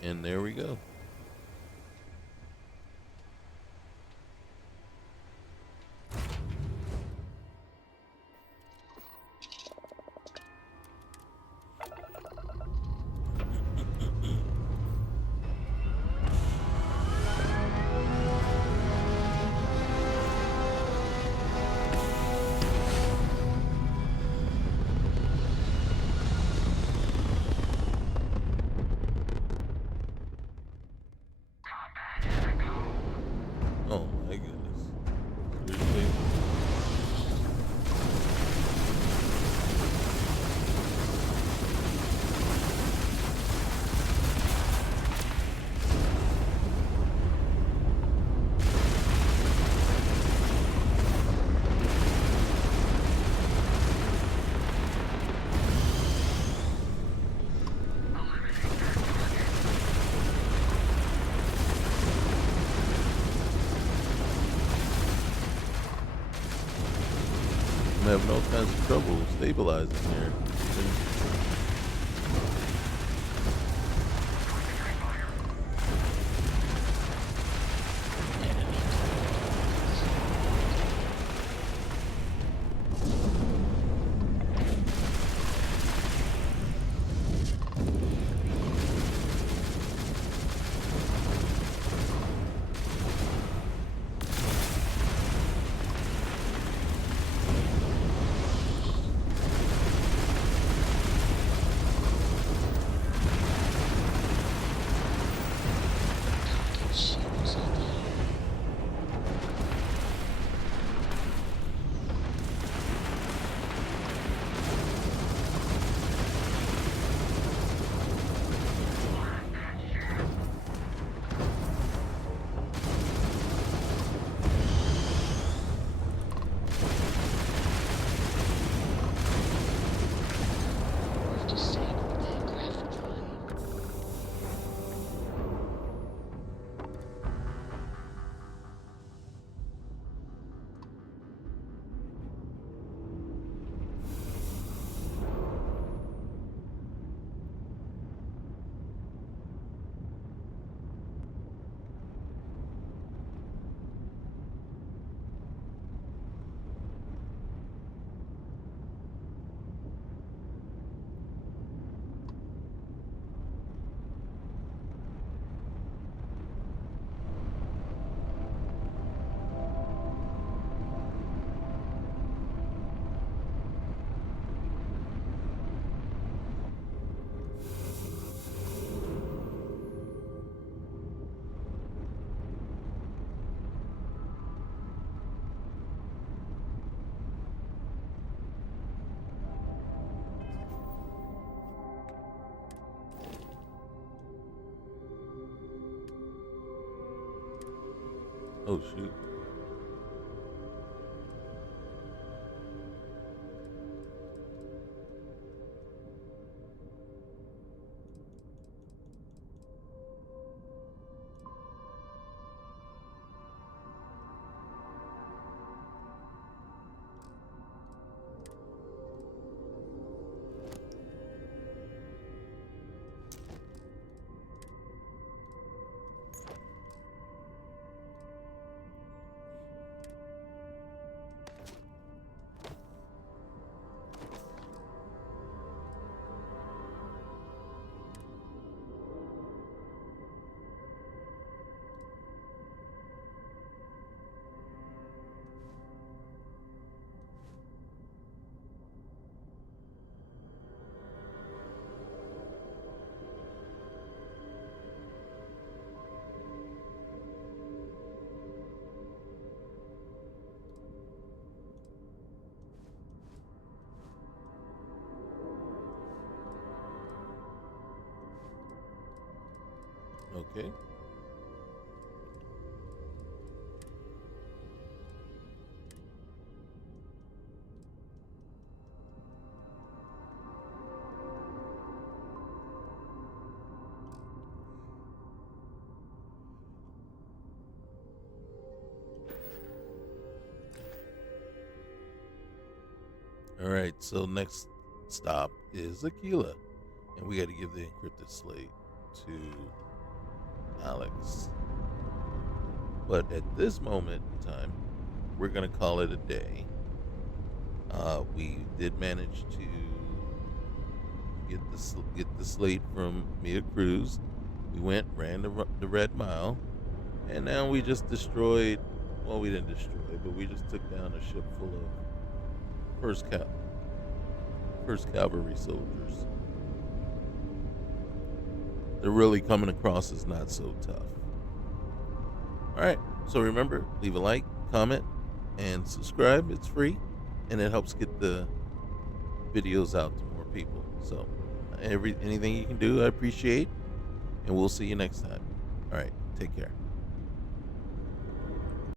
and there we go. having all kinds of trouble stabilizing here. Oh shoot. Okay. All right, so next stop is Aquila, and we got to give the encrypted slate to Alex. But at this moment in time, we're gonna call it a day. We did manage to get the slate from Mia Cruz. We ran the Red Mile, and now we just destroyed. Well, we didn't destroy, but we just took down a ship full of First Cavalry soldiers. They're really coming across as not so tough. Alright, so remember, leave a like, comment, and subscribe. It's free, and it helps get the videos out to more people. So, anything you can do, I appreciate, and we'll see you next time. Alright, take care.